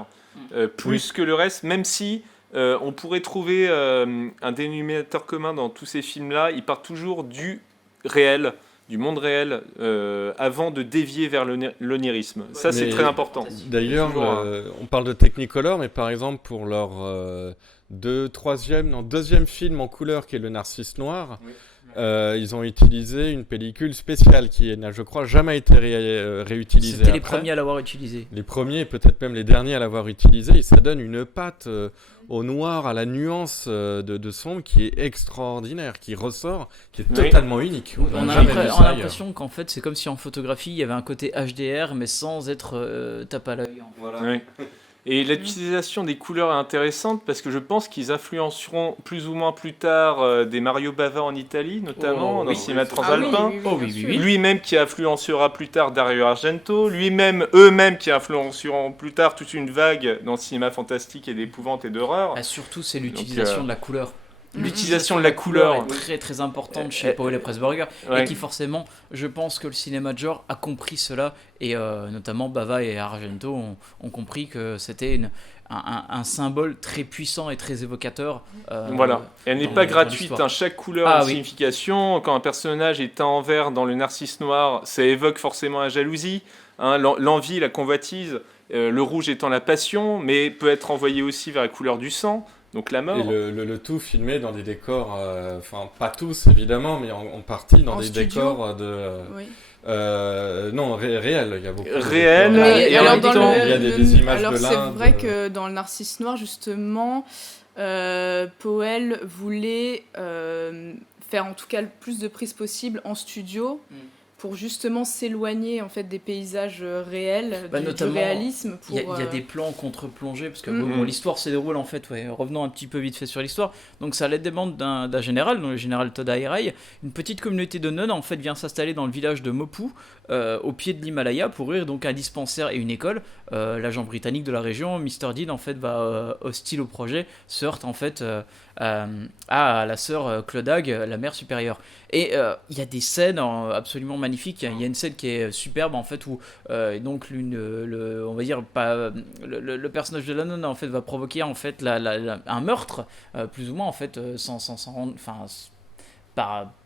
Plus que le reste, même si... on pourrait trouver un dénominateur commun dans tous ces films-là. Ils partent toujours du réel, du monde réel, avant de dévier vers l'onirisme. Ça, c'est très important. D'ailleurs, on parle de Technicolor, mais par exemple, pour leur deuxième film en couleur, qui est Le Narcisse Noir, ils ont utilisé une pellicule spéciale qui n'a, je crois, jamais été réutilisée. C'était les premiers à l'avoir utilisé. Les premiers, peut-être même les derniers à l'avoir utilisé, et ça donne une patte au noir, à la nuance de son qui est extraordinaire, qui ressort, qui est totalement unique. On a l'impression qu'en fait, c'est comme si en photographie, il y avait un côté HDR, mais sans être tape à l'œil. Voilà. Oui. Et l'utilisation des couleurs est intéressante parce que je pense qu'ils influenceront plus ou moins plus tard des Mario Bava en Italie, notamment dans le cinéma transalpin. Lui-même qui influencera plus tard Dario Argento, eux-mêmes qui influenceront plus tard toute une vague dans le cinéma fantastique et d'épouvante et d'horreur. Surtout, c'est l'utilisation de la couleur. L'utilisation de la couleur est très très importante chez Powell et Pressburger et qui forcément, je pense que le cinéma de genre a compris cela et notamment Bava et Argento ont compris que c'était un symbole très puissant et très évocateur. Voilà, elle n'est pas gratuite, hein. Chaque couleur a une signification. Quand un personnage est teint en vert dans Le Narcisse Noir, ça évoque forcément la jalousie. hein, l'envie, la convoitise, le rouge étant la passion, mais peut être envoyé aussi vers la couleur du sang, donc la mort. Et le tout filmé dans des décors, enfin pas tous évidemment, mais en partie dans En des studio. décors Oui. non, réel, il y a beaucoup Réel, de décors. et alors en même temps, il y a des images alors de c'est l'Inde. vrai que dans le Narcisse Noir, justement, Powell voulait faire en tout cas le plus de prises possible en studio pour justement s'éloigner en fait des paysages réels, du Notamment, réalisme. Il y a des plans contre-plongés, parce que bon, l'histoire se déroule en fait, revenons un petit peu vite fait sur l'histoire. Donc ça a la demande d'un général, donc le général Toda Hirai. Une petite communauté de nonnes en fait vient s'installer dans le village de Mopu, au pied de l'Himalaya, pour ouvrir donc un dispensaire et une école. L'agent britannique de la région, Mr. Dean, en fait va hostile au projet, se heurte en fait à la sœur Clodag, la mère supérieure. Et il y a des scènes absolument magnifiques. Il y a une scène qui est superbe en fait où donc on va dire pas le personnage de la nonne en fait va provoquer en fait un meurtre plus ou moins en fait sans rendre, enfin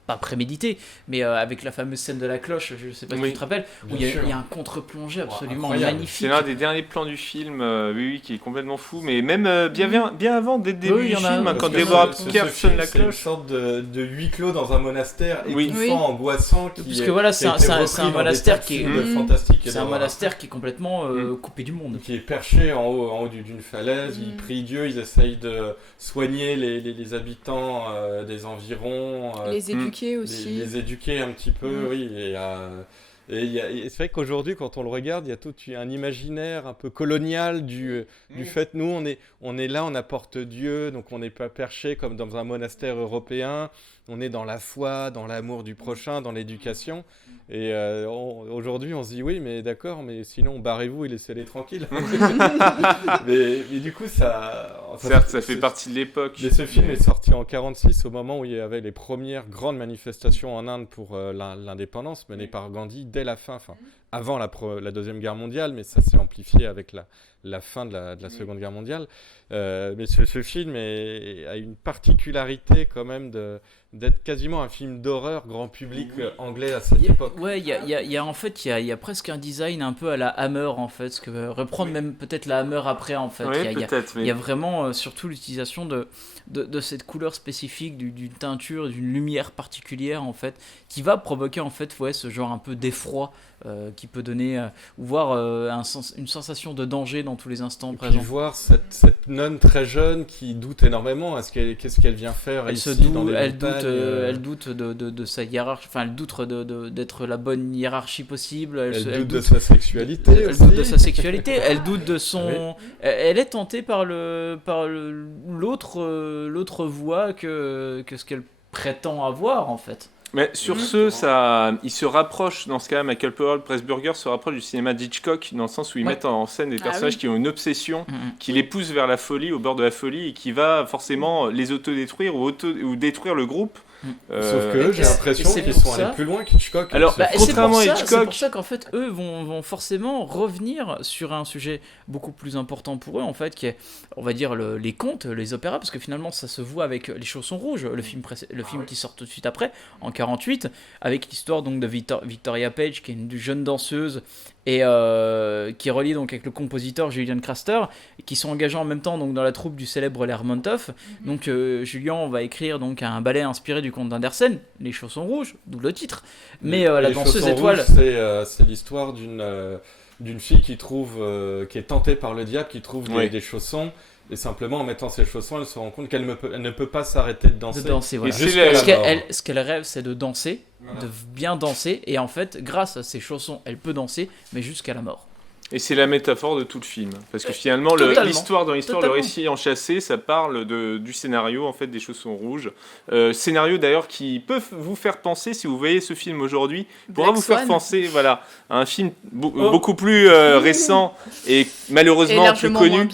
pas prémédité, mais avec la fameuse scène de la cloche, je sais pas si tu te rappelles, où il y a un contre-plongé absolument magnifique. C'est l'un des derniers plans du film, oui, qui est complètement fou, mais même bien avant, dès le début du film, quand Deborah Kerr sonne la c'est une cloche. sorte de huis clos dans un monastère Oui. étouffant, angoissant, Parce que voilà, c'est un monastère qui est fantastique. c'est un monastère qui est complètement coupé du monde. Qui est perché en haut d'une falaise, ils prient Dieu, ils essayent de soigner les habitants des environs. Les éduquer aussi. Les éduquer un petit peu, oui. Et c'est vrai qu'aujourd'hui, quand on le regarde, il y a tout un imaginaire un peu colonial du fait, nous, on est là, on apporte Dieu, donc on n'est pas perché comme dans un monastère européen, on est dans la foi, dans l'amour du prochain, dans l'éducation. Et aujourd'hui, on se dit, oui, mais d'accord, mais sinon, barrez-vous et laissez-les tranquilles. mais du coup, Certes, ça fait partie de l'époque. Mais ce film est sorti en 1946, au moment où il y avait les premières grandes manifestations en Inde pour l'indépendance menées par Gandhi dès la fin, avant la Deuxième Guerre mondiale, mais ça s'est amplifié avec la fin de la Seconde Guerre mondiale. Mais ce film a une particularité quand même d'être quasiment un film d'horreur grand public anglais à cette époque. Ouais, il y a presque un design un peu à la Hammer en fait, ce que reprendre même peut-être la Hammer après en fait. Oui, il y a vraiment surtout l'utilisation de cette couleur spécifique, d'une teinture, d'une lumière particulière en fait, qui va provoquer en fait ce genre un peu d'effroi qui peut donner ou voir une sensation de danger dans tous les instants présents. Puis voir cette nonne très jeune qui doute énormément. Qu'est-ce qu'elle vient faire ici dans les montagnes elle doute de sa hiérarchie, enfin elle doute d'être la bonne hiérarchie possible. Elle doute de sa sexualité. Elle doute de sa sexualité. Elle doute de son. Elle est tentée par l'autre voie que ce qu'elle prétend avoir en fait. Mais sur il se rapproche, dans ce cas-là, Michael Powell, Pressburger se rapproche du cinéma d'Hitchcock, dans le sens où ils mettent en scène des personnages qui ont une obsession, qui les pousse vers la folie, au bord de la folie, et qui va forcément les autodétruire ou détruire le groupe. Sauf que j'ai l'impression qu'ils sont allés plus loin qu'Hitchcock. Alors, contrairement à Hitchcock, c'est pour ça qu'en fait, eux vont forcément revenir sur un sujet beaucoup plus important pour eux, en fait, qui est, on va dire, les contes, les opéras, parce que finalement, ça se voit avec Les Chaussons Rouges, le film qui sort tout de suite après, en 48, avec l'histoire donc de Victoria Page, qui est une jeune danseuse et qui est reliée donc avec le compositeur Julian Craster, qui sont engagés en même temps donc dans la troupe du célèbre Lermontov. Donc Julian va écrire donc un ballet inspiré du conte d'Andersen, Les Chaussons Rouges, d'où le titre. Mais la danseuse étoile, c'est l'histoire d'une fille qui est tentée par le diable, qui trouve des chaussons. Et simplement, en mettant ses chaussons, elle se rend compte qu'elle ne peut pas s'arrêter de danser. Voilà. Ce qu'elle rêve, c'est de danser, de bien danser. Et en fait, grâce à ses chaussons, elle peut danser, mais jusqu'à la mort. Et c'est la métaphore de tout le film. Parce que finalement, l'histoire, le récit enchâssé, ça parle du scénario, en fait, des Chaussons Rouges. Scénario, d'ailleurs, qui peut vous faire penser, si vous voyez ce film aujourd'hui, pourra vous faire penser à un film beaucoup plus récent et malheureusement plus connu.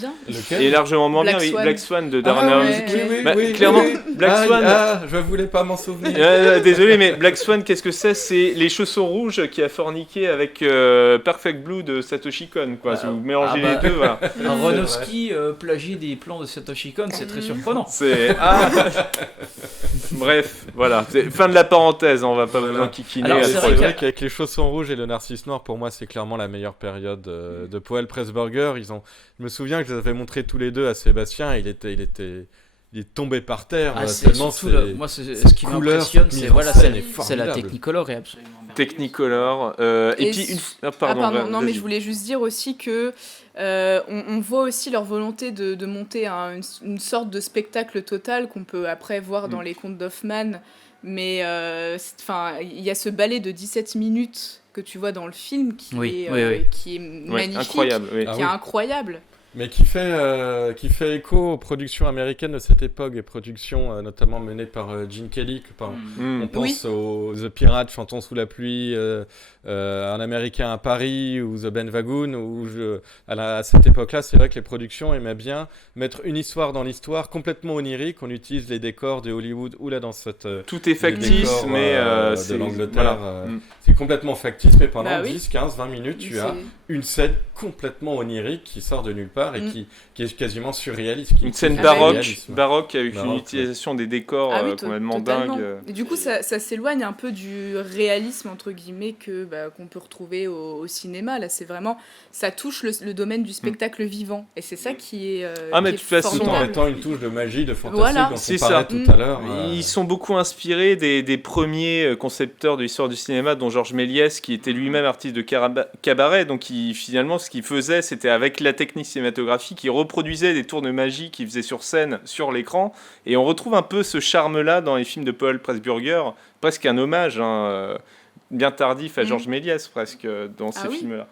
Et largement moins bien. Black Swan de Darren Aronofsky. Oui, clairement, Black Swan... je voulais pas m'en souvenir. Désolé, mais Black Swan, qu'est-ce que c'est ? C'est Les Chaussons Rouges qui a forniqué avec Perfect Blue de Satoshi Kon, quoi. Si vous mélangez les deux, voilà. Aronofsky plagie des plans de Satoshi Kon, c'est très surprenant. Bref, voilà, c'est fin de la parenthèse, on va pas vous enquiquiner. Alors, C'est vrai vrai qu'avec les chaussons rouges et le narcisse noir, pour moi, c'est clairement la meilleure période de Powell Pressburger. Je me souviens que je les avais montrés tous les deux à Sébastien. Il est tombé par terre. C'est tellement surtout c'est- ce qui couleur, m'impressionne, cette c'est mise en voilà, scène est c'est la formidable. Technicolor est absolument Technicolor. Et puis, pardon. Non, mais vas-y. je voulais juste dire aussi que on voit aussi leur volonté de monter une sorte de spectacle total qu'on peut après voir dans les contes d'Hoffmann. Mais il y a ce ballet de 17 minutes que tu vois dans le film qui est Ouais, magnifique, incroyable. Oui. qui est incroyable. Mais qui fait écho aux productions américaines de cette époque, des productions notamment menées par Gene Kelly. On pense aux The Pirates, Chantons sous la pluie, Un Américain à Paris ou The Ben Wagoon. À cette époque-là, c'est vrai que les productions aimaient bien mettre une histoire dans l'histoire, complètement onirique. On utilise les décors de Hollywood ou là dans cette... Tout est factice, mais de l'Angleterre. Voilà. C'est complètement factice, mais pendant Bah oui. 10, 15, 20 minutes, tu as une scène complètement onirique qui sort de nulle part et qui est quasiment surréaliste. Une scène baroque avec une utilisation des décors complètement totalement dingue. Et du coup, ça s'éloigne un peu du réalisme, entre guillemets, qu'on peut retrouver au cinéma. Là, c'est vraiment... Ça touche le domaine du spectacle vivant. Et c'est ça qui est mais de toute façon, tout en formidable. mettant une touche de magie, de fantastique Voilà. dont C'est on parlait ça. tout à l'heure. Ils sont beaucoup inspirés des premiers concepteurs de l'histoire du cinéma, dont Georges Méliès, qui était lui-même artiste de cabaret. Donc, finalement, ce qu'il faisait, c'était avec la technique cinématographique, il reproduisait des tours de magie qu'il faisait sur scène, sur l'écran. Et on retrouve un peu ce charme-là dans les films de Powell Pressburger, presque un hommage, bien tardif à Georges Méliès, presque, dans ces films-là.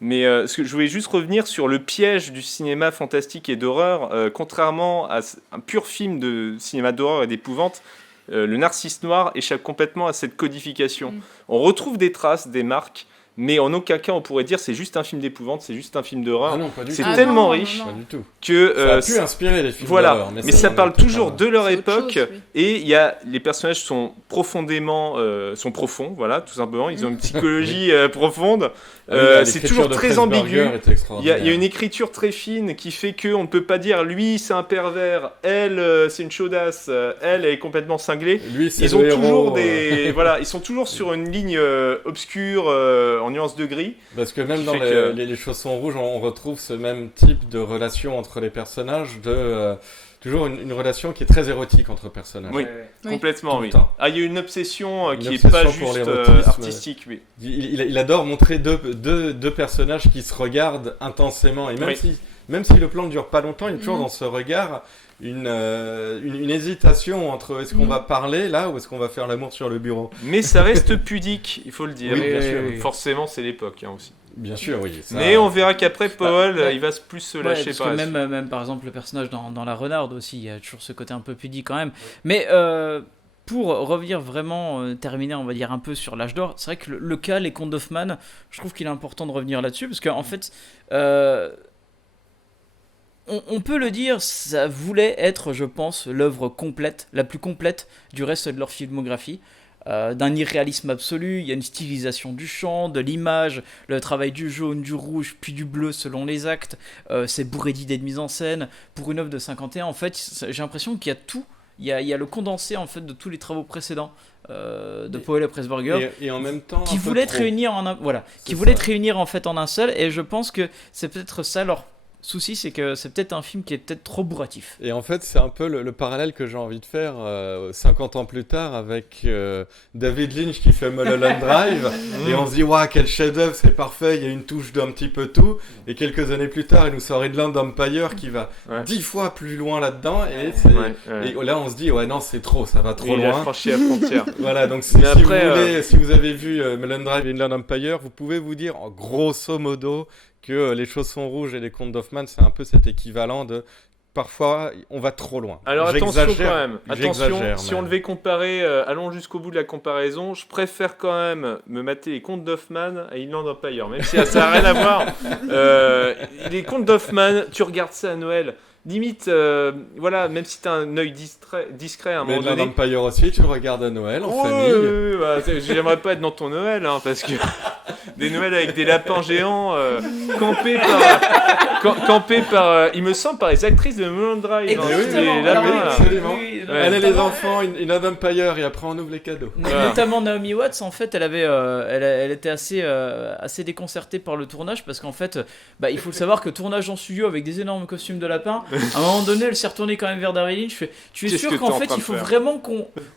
Mais je voulais juste revenir sur le piège du cinéma fantastique et d'horreur. Contrairement à un pur film de cinéma d'horreur et d'épouvante, le Narcisse Noir échappe complètement à cette codification. On retrouve des traces, des marques, mais en aucun cas on pourrait dire c'est juste un film d'épouvante, c'est juste un film d'horreur. Ah non, pas du c'est tout. tellement non, riche Pas du tout. que Ça a pu inspirer les films voilà, d'horreur. mais ça parle toujours de leur C'est autre époque chose, oui. et les personnages sont profondément sont profonds, voilà, tout simplement. Ils ont une psychologie profonde. C'est toujours très ambigu. Il y a une écriture très fine qui fait qu'on ne peut pas dire lui c'est un pervers, elle c'est une chaudasse, elle est complètement cinglée. Lui, c'est Ils ont le toujours héros, voilà, ils sont toujours sur une ligne obscure en nuances de gris. Parce que même Qui dans fait que- les chaussons rouges, on retrouve ce même type de relation entre les personnages, toujours une relation qui est très érotique entre personnages. Oui, complètement, Tout le oui. temps. Ah, il y a une obsession qui Une n'est pas obsession pour juste l'érotisme. artistique, oui. Il adore montrer deux personnages qui se regardent intensément. Et même, Oui. même si le plan ne dure pas longtemps, il y a toujours dans ce regard une hésitation entre est-ce qu'on va parler là ou est-ce qu'on va faire l'amour sur le bureau. Mais ça reste pudique, il faut le dire. Oui, bien sûr. Forcément, c'est l'époque aussi. Bien sûr, oui. Ça- Mais on verra qu'après, Powell, Bah, il va plus se Ouais, lâcher parce par que la suite. même par exemple le personnage dans La Renarde aussi, il y a toujours ce côté un peu pudique quand même. Mais pour revenir vraiment, terminer on va dire un peu sur l'âge d'or, c'est vrai que le cas, les contes d'Hoffmann, je trouve qu'il est important de revenir là-dessus, parce qu'en fait, on peut le dire, ça voulait être, je pense, l'œuvre complète, la plus complète du reste de leur filmographie. D'un irréalisme absolu, il y a une stylisation du champ, de l'image, le travail du jaune, du rouge, puis du bleu selon les actes, c'est bourré d'idées de mise en scène. Pour une œuvre de 51, en fait, j'ai l'impression qu'il y a tout, il y a le condensé en fait de tous les travaux précédents de Powell et Pressburger. Et en même temps, Qui un peu voulaient trop. te réunir en un, voilà, qui C'est voulaient ça. te réunir en fait en un seul, et je pense que c'est peut-être ça leur souci, c'est que c'est peut-être un film qui est peut-être trop bourratif. Et en fait, c'est un peu le parallèle que j'ai envie de faire 50 ans plus tard avec David Lynch qui fait Mulholland Drive. Et on se dit, waouh, quel chef-d'œuvre, c'est parfait, il y a une touche d'un petit peu tout. Et quelques années plus tard, il nous sort Inland Empire qui va 10 fois plus loin là-dedans. Et là, on se dit, ouais, non, c'est trop, ça va trop Il a loin. franchi la frontière. Voilà, donc Mais après, si vous avez vu Mulholland Drive et Inland Empire, vous pouvez vous dire, en grosso modo, que les chaussons rouges et les contes d'Hoffmann, c'est un peu cet équivalent de parfois on va trop loin. Alors attention J'exagère, quand même, attention, j'exagère si on même. devait comparer, allons jusqu'au bout de la comparaison, je préfère quand même me mater les contes d'Hoffmann à Inland Empire, même si ça n'a rien à voir. Les contes d'Hoffmann, tu regardes ça à Noël, limite, voilà, même si t'as un œil discret à un Mais moment donné. l'Empire aussi, tu le regardes à Noël en famille. J'aimerais pas être dans ton Noël, hein, parce que des Noëls avec des lapins géants campés par, il me semble, par les actrices de Mulholland Drive. Exactement. Les lapins, là. Absolument. Oui, Ouais. Allez les notamment- enfants, une Empire et après on ouvre les cadeaux. Notamment Naomi Watts, en fait, elle était assez déconcertée par le tournage parce qu'en fait, il faut le savoir que tournage en studio avec des énormes costumes de lapin, à un moment donné, elle s'est retournée quand même vers Daryl Lynch. Tu es Qu'est-ce sûr que qu'en t'es en fait, train il de faut faire vraiment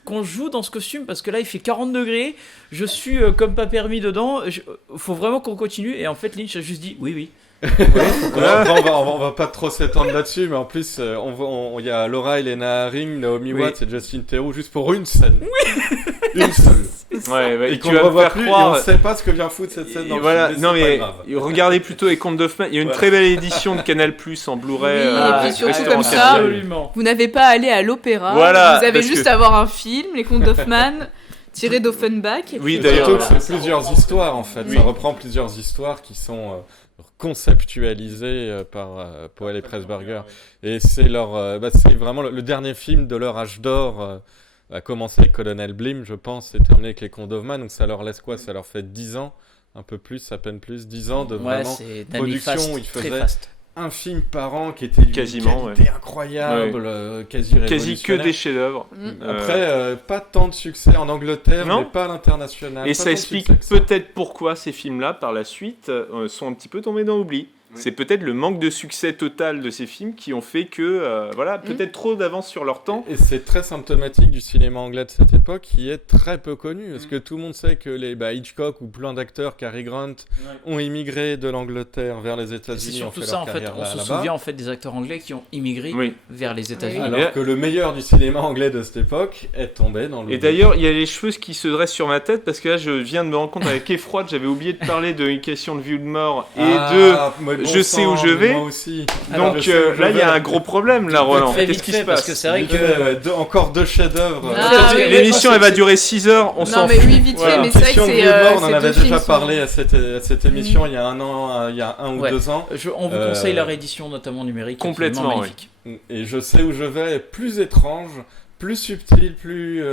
qu'on joue dans ce costume parce que là, il fait 40 degrés, je suis comme pas permis dedans, faut vraiment qu'on continue. Et en fait, Lynch a juste dit oui. On va pas trop s'étendre là-dessus, mais en plus, il y a Laura Elena Haring, Naomi Oui. Watts et Justin Theroux juste pour une scène. Une seule. Ouais, Et tu qu'on ne vas me revoit faire plus, et croire. on sait pas ce que vient foutre cette scène dans Et le voilà, film, non c'est mais pas grave. regardez plutôt les contes d'Hoffmann. Il y a une très belle édition de Canal Plus en Blu-ray. Oui, et puis surtout restaurant comme ça, Canal. Absolument. Vous n'avez pas à aller à l'opéra, Voilà, vous avez parce juste que- à voir un film, les contes d'Hoffmann, tirés d'Offenbach. et Oui, puis d'ailleurs, Surtout que voilà. c'est plusieurs histoires en fait. Oui. Ça reprend plusieurs histoires qui sont conceptualisées par Powell et Pressburger. Et c'est c'est vraiment le dernier film de leur âge d'or. A commencé avec Colonel Blim, je pense, et terminé avec les Contes d'Hoffmann. Donc ça leur laisse quoi? Ça leur fait 10 ans, un peu plus, à peine plus, 10 ans de Ouais, vraiment c'est production fast, où il très faisait fast. un film par an qui était d'une Quasiment, qualité incroyable, quasi quasi que révolutionnaire. des chefs-d'œuvre. Après, pas tant de succès en Angleterre, Non. mais pas à l'international. Et Pas ça tant de explique succès que ça. peut-être pourquoi ces films-là, par la suite, sont un petit peu tombés dans l'oubli. C'est peut-être le manque de succès total de ces films qui ont fait que, peut-être trop d'avance sur leur temps. Et c'est très symptomatique du cinéma anglais de cette époque qui est très peu connu. Parce que tout le monde sait que les Hitchcock ou plein d'acteurs, Cary Grant, ont immigré de l'Angleterre vers les C'est États-Unis. ont surtout fait ça, leur en fait, carrière on se là-bas. souvient en fait des acteurs anglais qui ont immigré Oui. vers les États-Unis. Alors que le meilleur du cinéma anglais de cette époque est tombé dans le. Et d'ailleurs, il y a les cheveux qui se dressent sur ma tête parce que là, je viens de me rendre compte avec effroi que j'avais oublié de parler de Une question de vue de mort et Je sais où je vais. Moi aussi. Donc Je sais où je là, il y a vais. un gros problème là, Roland. Très Qu'est-ce vite qui fait, se parce passe que c'est vrai Vite que fait, ouais, encore deux chefs-d'œuvre. Ah, oui, L'émission, oui, elle va c'est- durer 6 heures. On Non, s'en mais fout. oui, vite fait, Voilà. mais c'est vrai que Question de c'est. Vue de mort, on en ces avait deux films déjà sont- parlé à cette émission il y a il y a un ou Ouais. 2 ans. on vous conseille la réédition, notamment numérique. Complètement, absolument magnifique. Et je sais où je vais, plus étrange, plus subtil, plus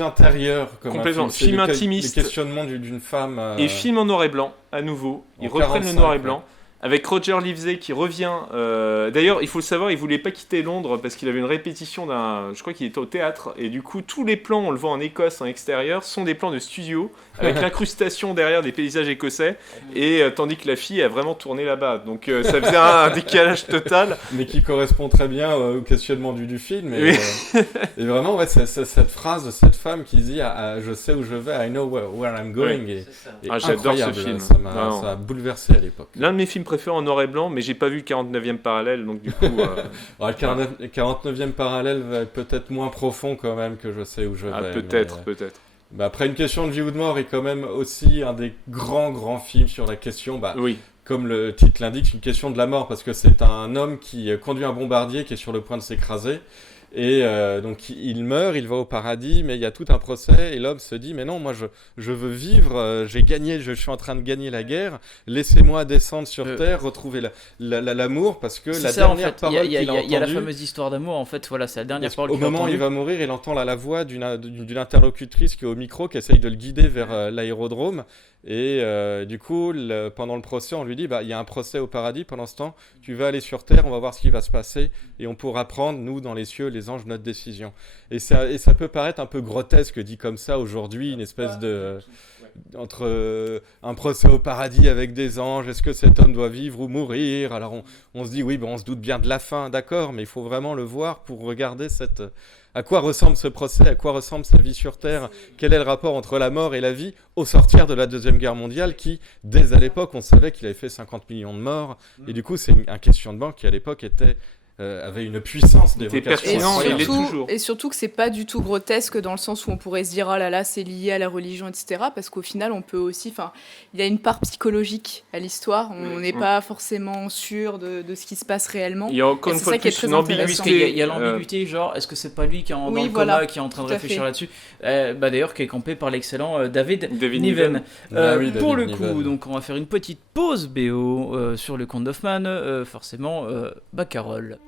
intérieur. Comme Complètement. un film. C'est Film les intimiste. Les questionnements d'une femme. Et film en noir et blanc, à nouveau. Ils En reprennent 45, le noir et ouais. blanc. Avec Roger Livesey qui revient. D'ailleurs, il faut le savoir, il voulait pas quitter Londres parce qu'il avait une répétition d'un. Je crois qu'il était au théâtre. Et du coup, tous les plans, on le voit en Écosse, en extérieur, sont des plans de studio avec l'incrustation derrière des paysages écossais. Et tandis que la fille a vraiment tourné là-bas. Donc ça faisait un décalage total. Mais qui correspond très bien au questionnement du film. Et, Oui. et vraiment, ouais, c'est cette phrase de cette femme qui dit je sais où je vais, I know where I'm going. Oui. Et Ah, j'adore incroyable, ce film. Ça Non. a bouleversé à l'époque. L'un de mes films préférés en noir et blanc, mais j'ai pas vu le 49e parallèle, donc du coup. Alors, le 49e parallèle va être peut-être moins profond quand même que je sais où je vais. peut-être, mais, peut-être. après, Une question de vie ou de mort est quand même aussi un des grands films sur la question, Oui. comme le titre l'indique, une question de la mort, parce que c'est un homme qui conduit un bombardier qui est sur le point de s'écraser. Et donc il meurt, il va au paradis, mais il y a tout un procès et l'homme se dit mais non, moi je veux vivre, j'ai gagné, je suis en train de gagner la guerre, laissez-moi descendre sur terre, retrouver l'amour, parce que C'est la ça, en dernière fait. parole Il y a qu'il a la entendue, fameuse histoire d'amour, en fait, voilà, c'est la dernière parole au qu'il a moment où il entendue. va mourir, il entend la voix d'une interlocutrice qui est au micro, qui essaye de le guider vers l'aérodrome. Et du coup, pendant le procès, on lui dit il y a un procès au paradis. Pendant ce temps, tu vas aller sur terre, on va voir ce qui va se passer et on pourra prendre, nous, dans les cieux, les anges, notre décision. Et ça peut paraître un peu grotesque dit comme ça aujourd'hui, une espèce de entre un procès au paradis avec des anges, est-ce que cet homme doit vivre ou mourir? Alors on se dit oui, on se doute bien de la fin, d'accord, mais il faut vraiment le voir pour regarder à quoi ressemble ce procès, à quoi ressemble sa vie sur Terre, quel est le rapport entre la mort et la vie au sortir de la Deuxième Guerre mondiale qui, dès à l'époque, on savait qu'il avait fait 50 millions de morts, et du coup c'est un questionnement qui à l'époque était avait une puissance Il était d'évocation. pertinent, incroyable. il est toujours. Et surtout que c'est pas du tout grotesque dans le sens où on pourrait se dire oh là là c'est lié à la religion, etc. Parce qu'au final on peut aussi, il y a une part psychologique à l'histoire, on n'est pas forcément sûr de ce qui se passe réellement. Il y a encore Et une c'est fois ça de qui est plus très une intéressant. Parce qu'il ambiguïté. y a l'ambiguïté, genre, est-ce que c'est pas lui qui est dans Oui, le voilà, coma, qui est en train de tout à réfléchir fait. là-dessus D'ailleurs, qui est campé par l'excellent David Niven. Niven. Ah oui, Pour David le coup, Niven. donc on va faire une petite pause BO sur le Conte d'Hoffmann, forcément, Carole.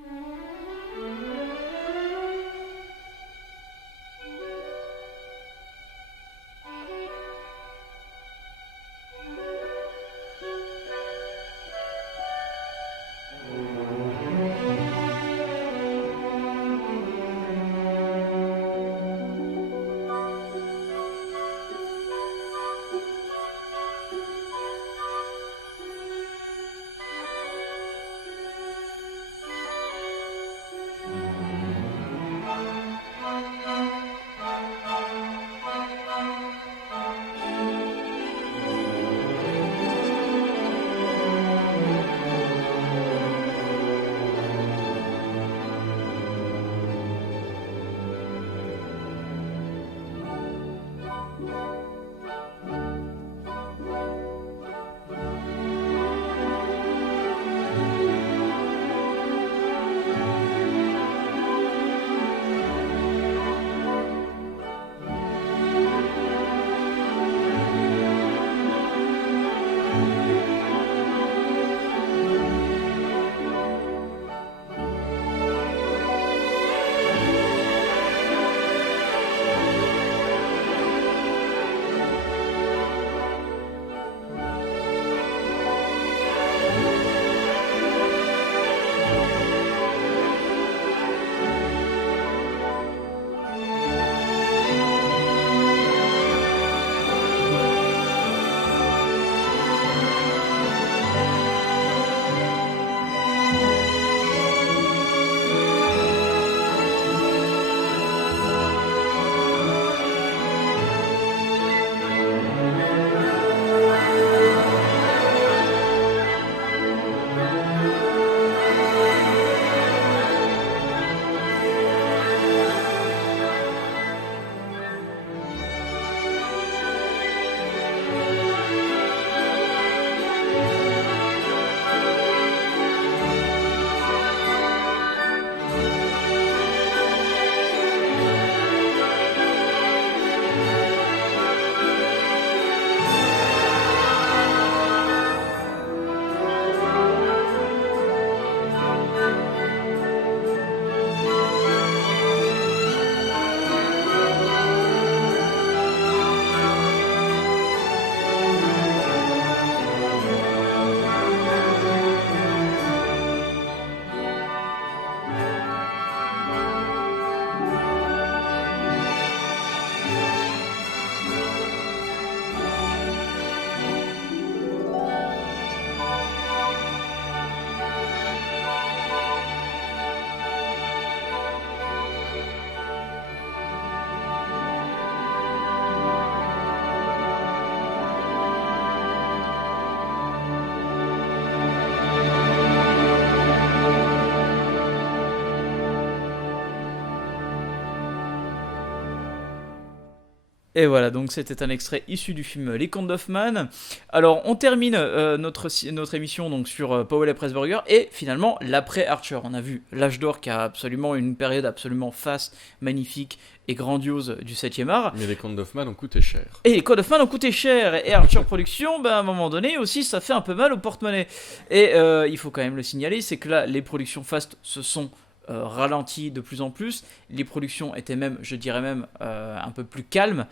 Et voilà, donc c'était un extrait issu du film Les Contes d'Hoffmann. Alors, on termine notre émission donc, sur Powell et Pressburger, et finalement, l'après-Archer. On a vu l'âge d'or qui a absolument une période absolument faste, magnifique et grandiose du 7e art. Mais les Contes d'Hoffmann ont coûté cher. Et les Contes d'Hoffmann ont coûté cher, et Archer Productions, à un moment donné aussi, ça fait un peu mal au porte-monnaie. Et il faut quand même le signaler, c'est que là, les productions fast se sont ralenti de plus en plus. Les productions étaient même, je dirais même, un peu plus calmes.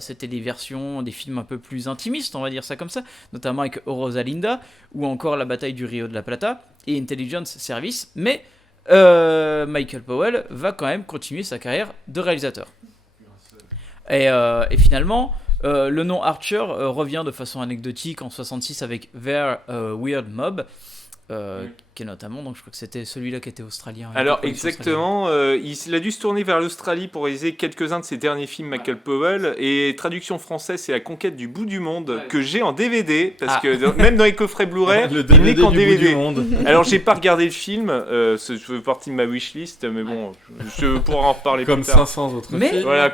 C'était des versions, des films un peu plus intimistes, on va dire ça comme ça, notamment avec Rosalinda, ou encore La bataille du Rio de la Plata, et Intelligence Service. Mais Michael Powell va quand même continuer sa carrière de réalisateur. Et finalement, le nom Archer revient de façon anecdotique en 66 avec Their Weird Mob. qui est notamment, donc je crois que c'était celui-là qui était australien. Alors exactement, il a dû se tourner vers l'Australie pour réaliser quelques-uns de ses derniers films, Michael Powell, et traduction française, c'est La Conquête du bout du monde, que j'ai en DVD, parce que même dans les coffrets Blu-ray, il n'est qu'en DVD. Alors j'ai pas regardé le film, ça fait partie de ma wishlist, mais bon, je pourrai en reparler comme plus tard. 500 autres Mais films. Voilà,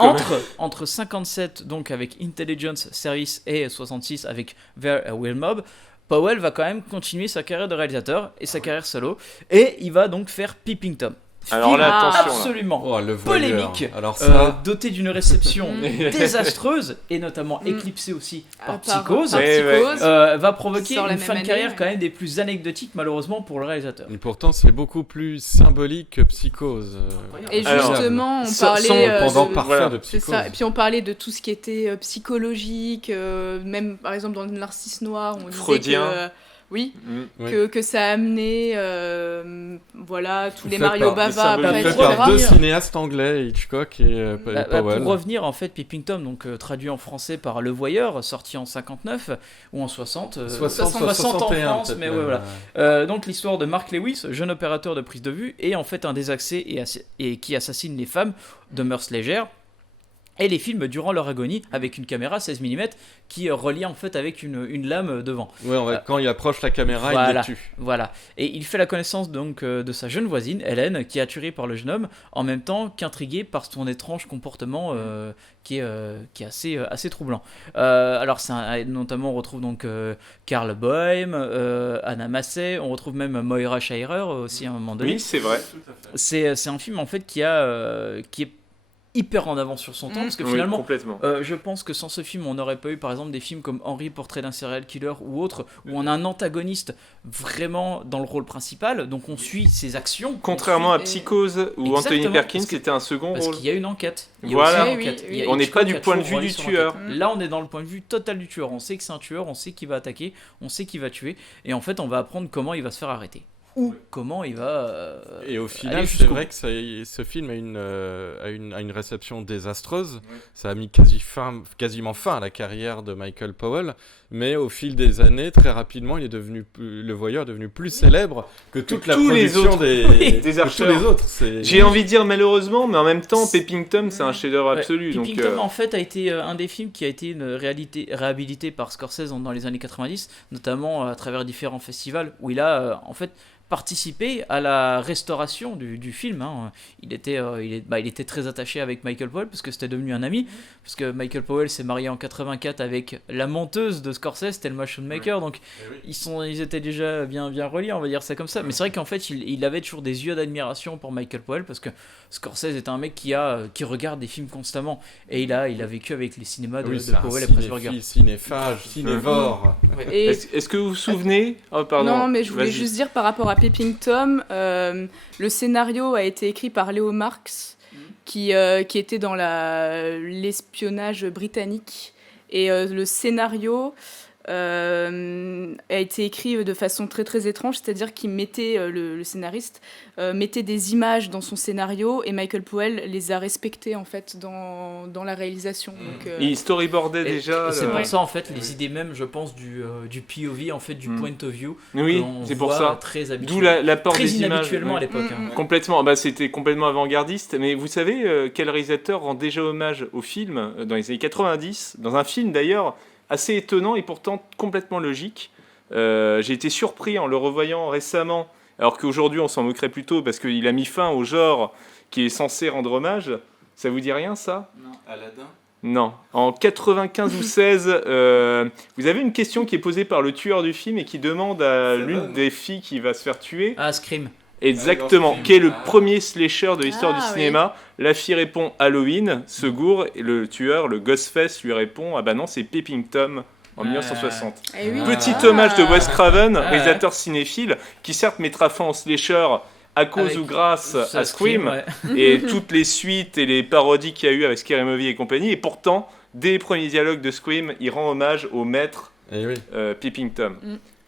entre 57 donc avec Intelligence Service et 66 avec There Will Mob, Powell va quand même continuer sa carrière de réalisateur et sa carrière solo, et il va donc faire Peeping Tom. Alors là, attention, là. Absolument Le voyeur. polémique, Alors ça, doté d'une réception désastreuse et notamment éclipsée aussi par Psychose, Psychose. va provoquer Sort la une même fin de année, carrière ouais. quand même des plus anecdotiques malheureusement pour le réalisateur. et pourtant, c'est beaucoup plus symbolique que Psychose. Et Alors, justement, on son parlait pendant de- parfait voilà, de c'est Psychose. ça. Et puis on parlait de tout ce qui était psychologique, même par exemple dans le Narcisse Noir, on disait Freudien. que oui, Oui. que ça a amené voilà tous les Fait Mario par- Bava symbolique. après, Fait Pour par deux revenir- cinéastes anglais, Hitchcock et Powell. Pour revenir en fait, Peeping Tom, donc traduit en français par Le Voyeur, sorti en 59 ou en 60, 60 en 61, France, peut-être mais même. ouais, voilà. Donc l'histoire de Mark Lewis, jeune opérateur de prise de vue, et en fait un désaxé et qui assassine les femmes de mœurs légères. Et les films durant leur agonie avec une caméra 16 mm qui relie en fait avec une lame devant. Ouais, quand il approche la caméra, il Voilà. les tue. Voilà. Et il fait la connaissance donc de sa jeune voisine, Hélène, qui est attirée par le jeune homme, en même temps qu'intriguée par son étrange comportement qui est assez troublant. Alors, notamment, on retrouve donc Karl Boehm, Anna Massey, on retrouve même Moira Shearer aussi à un moment donné. Oui, c'est vrai. C'est un film en fait qui est hyper en avance sur son temps, parce que Oui, finalement, complètement. je pense que sans ce film, on n'aurait pas eu par exemple des films comme Henry, Portrait d'un serial killer ou autre, où on a un antagoniste vraiment dans le rôle principal, donc on suit ses actions. Contrairement à Et- Psychose, où Exactement, Anthony Perkins parce que- c'était un second Parce rôle. qu'il y a une enquête. Il y a Voilà. aussi une Oui, enquête. oui, Il y a On n'est Hitchcock pas du qui a point de toujours vue relié du sur tueur. l'enquête. Là, on est dans le point de vue total du tueur. On sait que c'est un tueur, on sait qu'il va attaquer, on sait qu'il va tuer, et en fait, on va apprendre comment il va se faire arrêter. Ou comment il va. Et au aller final, c'est jusqu'au vrai que ce film a une réception désastreuse. Ça a mis quasiment fin à la carrière de Michael Powell. Mais au fil des années, très rapidement, le voyeur est devenu plus célèbre que toute la tous les production autres. des Des que tous archers. les autres. J'ai envie de dire malheureusement, mais en même temps, Peeping Tom, c'est un chef-d'œuvre Ouais, absolu. Peeping Donc, Tom, en fait, a été un des films qui a été réhabilité par Scorsese dans les années 90, notamment à travers différents festivals où il a en fait participé à la restauration du film. Hein. Il était très attaché avec Michael Powell parce que c'était devenu un ami, parce que Michael Powell s'est marié en 84 avec la monteuse de Scorsese, Thelma Schoonmaker, donc ils étaient déjà bien reliés, on va dire ça comme ça. Mais c'est vrai qu'en fait, il avait toujours des yeux d'admiration pour Michael Powell parce que Scorsese est un mec qui regarde des films constamment, et il a vécu avec les cinémas de Powell et Pressburger. Cinéphage, cinévore. Et est-ce que vous vous souvenez Oh, pardon. non, mais je voulais Vas-y. juste dire par rapport à Peeping Tom, le scénario a été écrit par Leo Marx, qui était dans l'espionnage britannique. Et le scénario a été écrit de façon très très étrange, c'est-à-dire qu'il mettait, le scénariste mettait des images dans son scénario, et Michael Powell les a respectées en fait dans la réalisation. Donc, Il storyboardait Et déjà. c'est le- pour ça en fait les idées même, je pense, du POV, en fait, du point of view. Oui, qu'on c'est pour voit ça. Très D'où habituellement. l'apport Très des images. inhabituellement Oui. à l'époque. hein. Complètement, bah, c'était complètement avant-gardiste. Mais vous savez quel réalisateur rend déjà hommage au film dans les années 90, dans un film d'ailleurs assez étonnant et pourtant complètement logique. J'ai été surpris en le revoyant récemment, alors qu'aujourd'hui on s'en moquerait plutôt parce qu'il a mis fin au genre qui est censé rendre hommage. Ça vous dit rien ça ? Aladdin. Non. En 95 ou 16, vous avez une question qui est posée par le tueur du film et qui demande à l'une des filles qui va se faire tuer. Ah, Scream. Exactement, Scream. qui est le premier slasher de l'histoire Ah, du oui. cinéma. La fille répond Halloween, se gourre, et le tueur, le Ghostface, lui répond ah bah non, c'est Peeping Tom en 1960. eh oui. Petit Ah. hommage de Wes Craven, Ah, réalisateur cinéphile, qui certes mettra fin au slasher à cause Avec ou grâce Ça, à Scream, ouais. et toutes les suites et les parodies qu'il y a eu avec Scary Movie et compagnie, et pourtant, dès les premiers dialogues de Scream, il rend hommage au maître Et oui. Peeping Tom.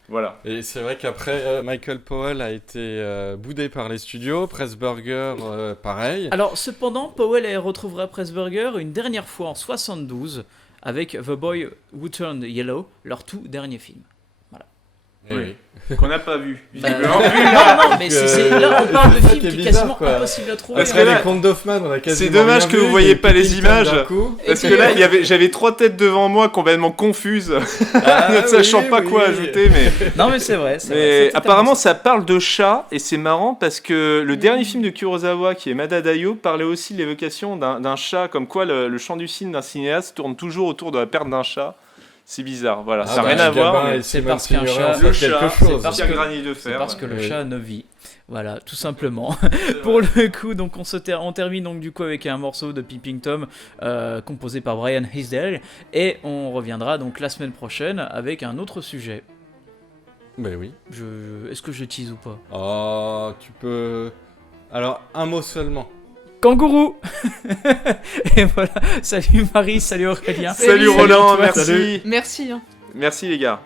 Voilà. Et c'est vrai qu'après, Michael Powell a été boudé par les studios, Pressburger, pareil. Alors, cependant, Powell retrouvera Pressburger une dernière fois en 72 avec The Boy Who Turned Yellow, leur tout dernier film. Oui. Qu'on n'a pas vu. Bah, Visiblement. non, mais là on parle de c'est ça films qui est qui est bizarre, quasiment quoi. impossible à trouver. Parce Parce que que là- les contes d'Hoffman, on a quasiment C'est dommage rien que vu, vous voyez et pas les Pippington images. d'un coup. Parce que là, j'avais 3 têtes devant moi complètement confuses, ne sachant pas quoi ajouter, mais... Non mais c'est vrai. c'est vrai, Mais c'est totalement apparemment, ça. ça parle de chats, et c'est marrant parce que le dernier film de Kurosawa, qui est Madadayo, parlait aussi de l'évocation d'un chat, comme quoi le chant du cygne d'un cinéaste tourne toujours autour de la perte d'un chat. C'est bizarre, voilà, Ah ça n'a bah, rien à voir. Gabin mais et c'est Simone parce qu'un Signoret chat- en Le savent quelque chat, chose. parce Pierre que- Granit de C'est fer. parce que le Oui. chat ne vit. Voilà, tout simplement. Pour le coup, donc on termine donc du coup avec un morceau de Peeping Tom composé par Brian Hisdale et on reviendra donc la semaine prochaine avec un autre sujet. Mais oui. Est-ce que je tease ou pas? Oh, tu peux... Alors, un mot seulement. Kangourou. Et voilà. Salut Marie, salut Aurélien. Salut Salut Roland, Antoine, merci. salut. Merci. Merci les gars.